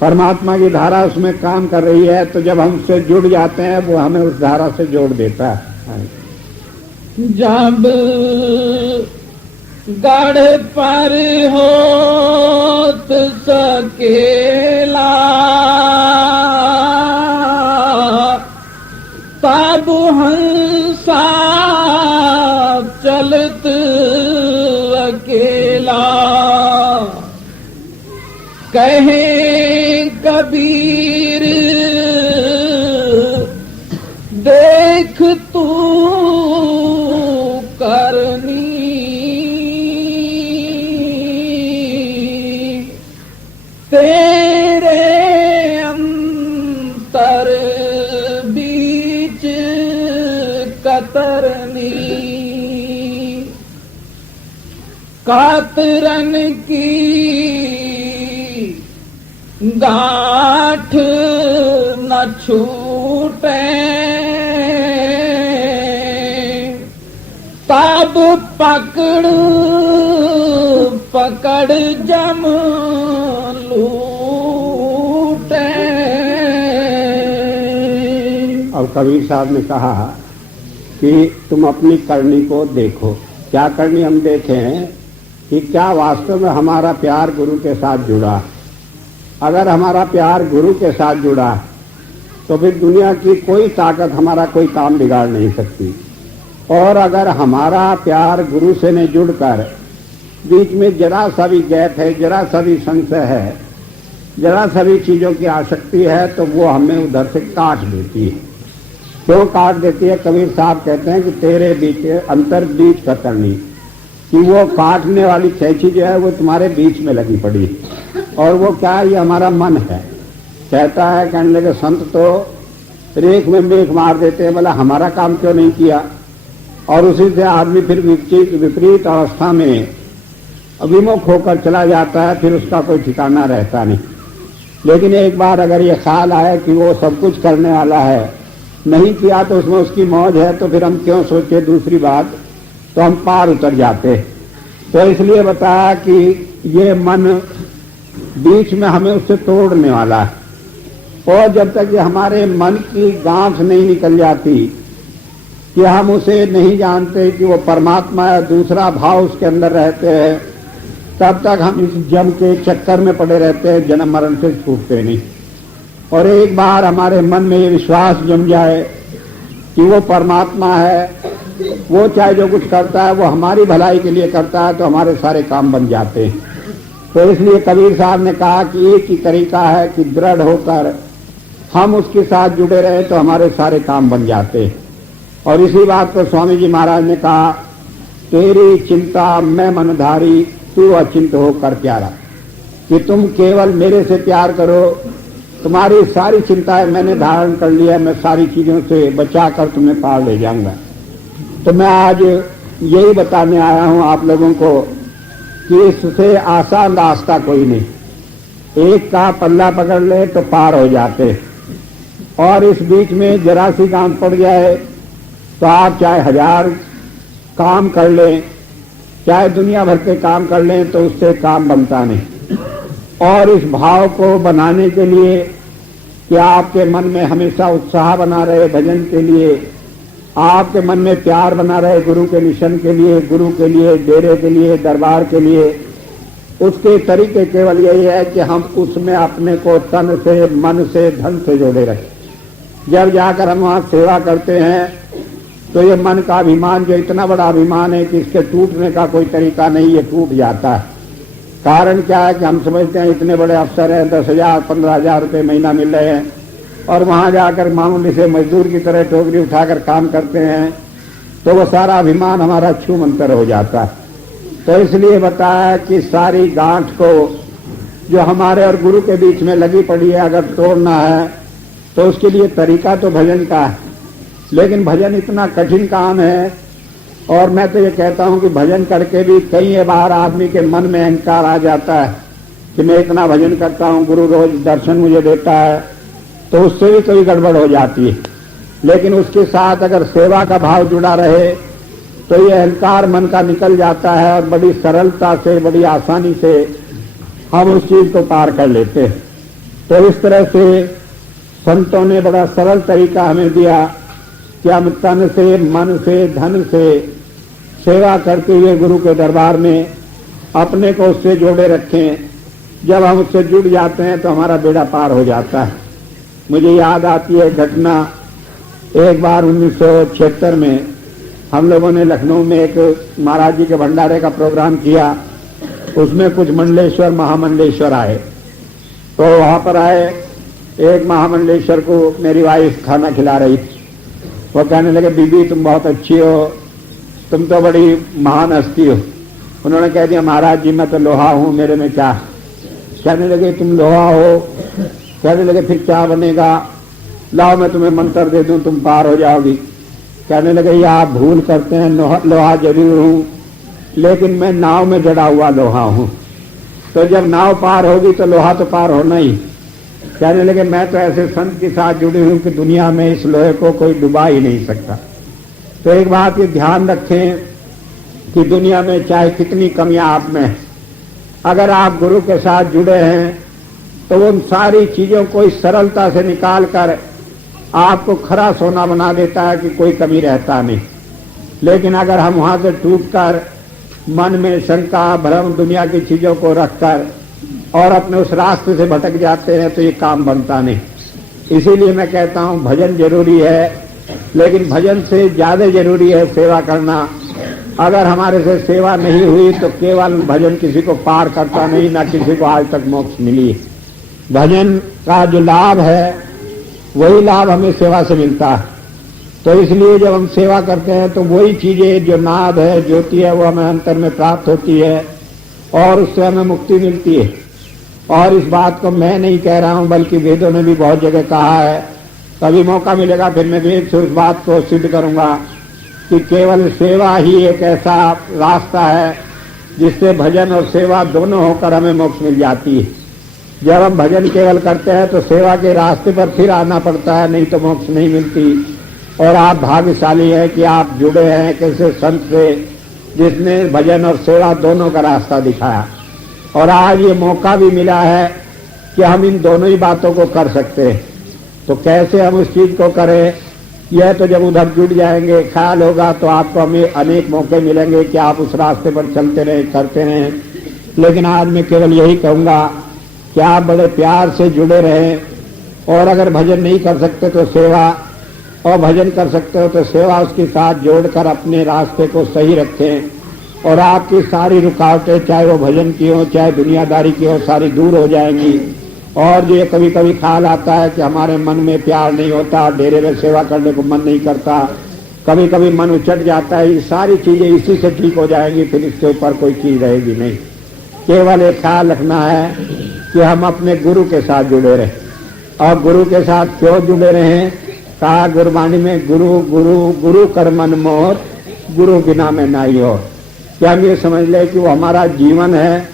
परमात्मा की धारा उसमें काम कर रही है। तो जब हम उससे जुड़ जाते हैं वो हमें उस धारा से जोड़ देता है। जब गढ़ पर होत सकेला तब हंसा चलत अकेला, कहे कबीर देख तू करनी, तेरे अंतर बीच कतरनी, कातरन की गांठ न छूटे, तब पकड़ पकड़ जम लूटे। अब कबीर साहब ने कहा कि तुम अपनी करनी को देखो। क्या करनी हम देखें कि क्या वास्तव में हमारा प्यार गुरु के साथ जुड़ा। अगर हमारा प्यार गुरु के साथ जुड़ा तो फिर दुनिया की कोई ताकत हमारा कोई काम बिगाड़ नहीं सकती। और अगर हमारा प्यार गुरु से नहीं जुड़कर बीच में जरा सा भी गैप है, जरा सा भी संशय है, जरा सा भी चीजों की आसक्ति है, तो वो हमें उधर से काट देती है। क्यों काट देती है? कबीर साहब कहते हैं कि तेरे बीच अंतर बीच कतरनी, कि वो काटने वाली कैंची जो है वो तुम्हारे बीच में लगी पड़ी। और वो क्या है? ये हमारा मन है। कहता है, कहने लगे संत तो रेख में मेख मार देते हैं, बोला हमारा काम क्यों नहीं किया। और उसी से आदमी फिर विपरीत अवस्था में अभिमुख होकर चला जाता है, फिर उसका कोई ठिकाना रहता नहीं। लेकिन एक बार अगर ये ख्याल आए कि वो सब कुछ करने वाला है, नहीं किया तो उसमें उसकी मौज है, तो फिर हम क्यों सोचे दूसरी बात, तो हम पार उतर जाते। तो इसलिए बताया कि ये मन बीच में हमें उससे तोड़ने वाला है। और जब तक ये हमारे मन की गांठ नहीं निकल जाती कि हम उसे नहीं जानते कि वो परमात्मा है, दूसरा भाव उसके अंदर रहते हैं, तब तक हम इस जम के चक्कर में पड़े रहते हैं, जन्म मरण से छूटते नहीं। और एक बार हमारे मन में ये विश्वास जम जाए कि वो परमात्मा है, वो चाहे जो कुछ करता है वो हमारी भलाई के लिए करता है, तो हमारे सारे काम बन जाते हैं। तो इसलिए कबीर साहब ने कहा कि एक ही तरीका है कि दृढ़ होकर हम उसके साथ जुड़े रहे तो हमारे सारे काम बन जाते हैं। और इसी बात पर स्वामी जी महाराज ने कहा, तेरी चिंता मैं मनधारी, तू अचिंत होकर प्यारा, कि तुम केवल मेरे से प्यार करो, तुम्हारी सारी चिंताएं मैंने धारण कर लिया, मैं सारी चीजों से बचाकर तुम्हें पार ले जाऊंगा। तो मैं आज यही बताने आया हूं आप लोगों को कि इससे आसान रास्ता कोई नहीं। एक का पल्ला पकड़ ले तो पार हो जाते, और इस बीच में जरा सी गांठ पड़ जाए तो आप चाहे 1000 काम कर लें, चाहे दुनिया भर के काम कर लें, तो उससे काम बनता नहीं। और इस भाव को बनाने के लिए कि आपके मन में हमेशा उत्साह बना रहे भजन के लिए, आपके मन में प्यार बना रहे गुरु के मिशन के लिए, गुरु के लिए, डेरे के लिए, दरबार के लिए, उसके तरीके केवल यही है कि हम उसमें अपने को तन से, मन से, धन से जोड़े रखें। जब जाकर हम वहां सेवा करते हैं तो ये मन का अभिमान जो इतना बड़ा अभिमान है कि इसके टूटने का कोई तरीका नहीं, ये टूट जाता है। कारण क्या है कि हम समझते हैं इतने बड़े अफसर हैं, 10,000 15,000 रुपये महीना मिल रहे हैं, और वहां जाकर मामूली से मजदूर की तरह टोकरी उठाकर काम करते हैं, तो वो सारा अभिमान हमारा छू मंतर हो जाता है। तो इसलिए बताया कि सारी गांठ को जो हमारे और गुरु के बीच में लगी पड़ी है, अगर तोड़ना है तो उसके लिए तरीका तो भजन का है। लेकिन भजन इतना कठिन काम है, और मैं तो ये कहता हूं कि भजन करके भी कई बार आदमी के मन में अहंकार आ जाता है कि मैं इतना भजन करता हूं, गुरु रोज दर्शन मुझे देता है, तो उससे भी कोई गड़बड़ हो जाती है। लेकिन उसके साथ अगर सेवा का भाव जुड़ा रहे तो ये अहंकार मन का निकल जाता है, और बड़ी सरलता से, बड़ी आसानी से हम उस चीज को पार कर लेते हैं। तो इस तरह से संतों ने बड़ा सरल तरीका हमें दिया कि हम तन से, मन से, धन से सेवा करते हुए गुरु के दरबार में अपने को उससे जोड़े रखें। जब हम उससे जुड़ जाते हैं तो हमारा बेड़ा पार हो जाता है। मुझे याद आती है घटना, एक बार 1976 में हम लोगों ने लखनऊ में एक महाराज जी के भंडारे का प्रोग्राम किया। उसमें कुछ मंडलेश्वर, महामंडलेश्वर आए। तो वहां पर आए, एक महामंडलेश्वर को मेरी वाइफ खाना खिला रही थी। वो कहने लगे, बीबी तुम बहुत अच्छी हो, तुम तो बड़ी महान हस्ती हो। उन्होंने कह दिया, महाराज जी मैं तो लोहा हूं, मेरे में क्या। कहने लगे, तुम लोहा हो। कहने लगे, फिर क्या बनेगा, लाओ मैं तुम्हें मंत्र दे दूं, तुम पार हो जाओगी। कहने लगे, ये आप भूल करते हैं, लोहा जरूर हूं, लेकिन मैं नाव में जड़ा हुआ लोहा हूं। तो जब नाव पार होगी तो लोहा तो पार होना ही। कहने लगे, मैं तो ऐसे संत के साथ जुड़ी हूं कि दुनिया में इस लोहे को कोई डुबा ही नहीं सकता। तो एक बात ये ध्यान रखें कि दुनिया में चाहे कितनी कमियां आप में है, अगर आप गुरु के साथ जुड़े हैं तो उन सारी चीजों को इस सरलता से निकाल कर आपको खरा सोना बना देता है कि कोई कमी रहता नहीं। लेकिन अगर हम वहां से टूटकर मन में शंका, भ्रम, दुनिया की चीजों को रखकर और अपने उस रास्ते से भटक जाते हैं तो ये काम बनता नहीं। इसीलिए मैं कहता हूं भजन जरूरी है, लेकिन भजन से ज्यादा जरूरी है सेवा करना। अगर हमारे से सेवा नहीं हुई तो केवल भजन किसी को पार करता नहीं, ना किसी को आज तक मोक्ष मिली। भजन का जो लाभ है वही लाभ हमें सेवा से मिलता है। तो इसलिए जब हम सेवा करते हैं तो वही चीजें जो नाद है, ज्योति है, वो हमें अंतर में प्राप्त होती है और उससे हमें मुक्ति मिलती है। और इस बात को मैं नहीं कह रहा हूं, बल्कि वेदों ने भी बहुत जगह कहा है। कभी मौका मिलेगा फिर मैं वेद से उस बात को सिद्ध करूंगा कि केवल सेवा ही एक ऐसा रास्ता है जिससे भजन और सेवा दोनों होकर हमें मोक्ष मिल जाती है। जब हम भजन केवल करते हैं तो सेवा के रास्ते पर फिर आना पड़ता है, नहीं तो मोक्ष नहीं मिलती। और आप भाग्यशाली हैं कि आप जुड़े हैं कैसे संत से जिसने भजन और सेवा दोनों का रास्ता दिखाया। और आज ये मौका भी मिला है कि हम इन दोनों ही बातों को कर सकते हैं। तो कैसे हम उस चीज को करें, यह तो जब उधर जुड़ जाएंगे, ख्याल होगा, तो आपको हमें अनेक मौके मिलेंगे कि आप उस रास्ते पर चलते रहें, करते रहें। लेकिन आज मैं केवल यही कहूंगा कि आप बड़े प्यार से जुड़े रहें। और अगर भजन नहीं कर सकते तो सेवा, और भजन कर सकते हो तो सेवा उसके साथ जोड़कर अपने रास्ते को सही रखें। और आपकी सारी रुकावटें, चाहे वो भजन की हो चाहे दुनियादारी की हो, सारी दूर हो जाएंगी। और जो कभी कभी ख्याल आता है कि हमारे मन में प्यार नहीं होता, डेरे में सेवा करने को मन नहीं करता, कभी कभी मन उचट जाता है, ये सारी चीजें इसी से ठीक हो जाएंगी। फिर इसके ऊपर कोई चीज रहेगी नहीं। केवल एक ख्याल रखना है कि हम अपने गुरु के साथ जुड़े रहें। और गुरु के साथ क्यों जुड़े रहें? कहा गुरबाणी में, गुरु गुरु गुरु कर मन मोर, गुरु बिना में नाई हो। क्या हम ये समझ ले कि वो हमारा जीवन है,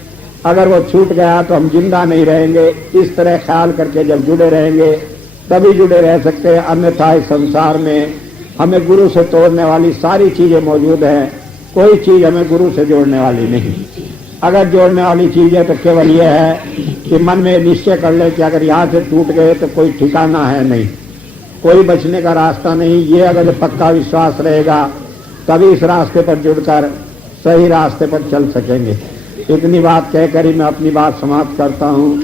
अगर वो छूट गया तो हम जिंदा नहीं रहेंगे। इस तरह ख्याल करके जब जुड़े रहेंगे तभी जुड़े रह सकते हैं। अन्यथा इस संसार में हमें गुरु से तोड़ने वाली सारी चीजें मौजूद हैं, कोई चीज हमें गुरु से जोड़ने वाली नहीं। अगर जोड़ने वाली चीज है तो केवल यह है कि मन में निश्चय कर ले कि अगर यहाँ से टूट गए तो कोई ठिकाना है नहीं, कोई बचने का रास्ता नहीं। ये अगर पक्का विश्वास रहेगा तभी इस रास्ते पर जुड़कर सही रास्ते पर चल सकेंगे। इतनी बात कहकर ही मैं अपनी बात समाप्त करता हूँ।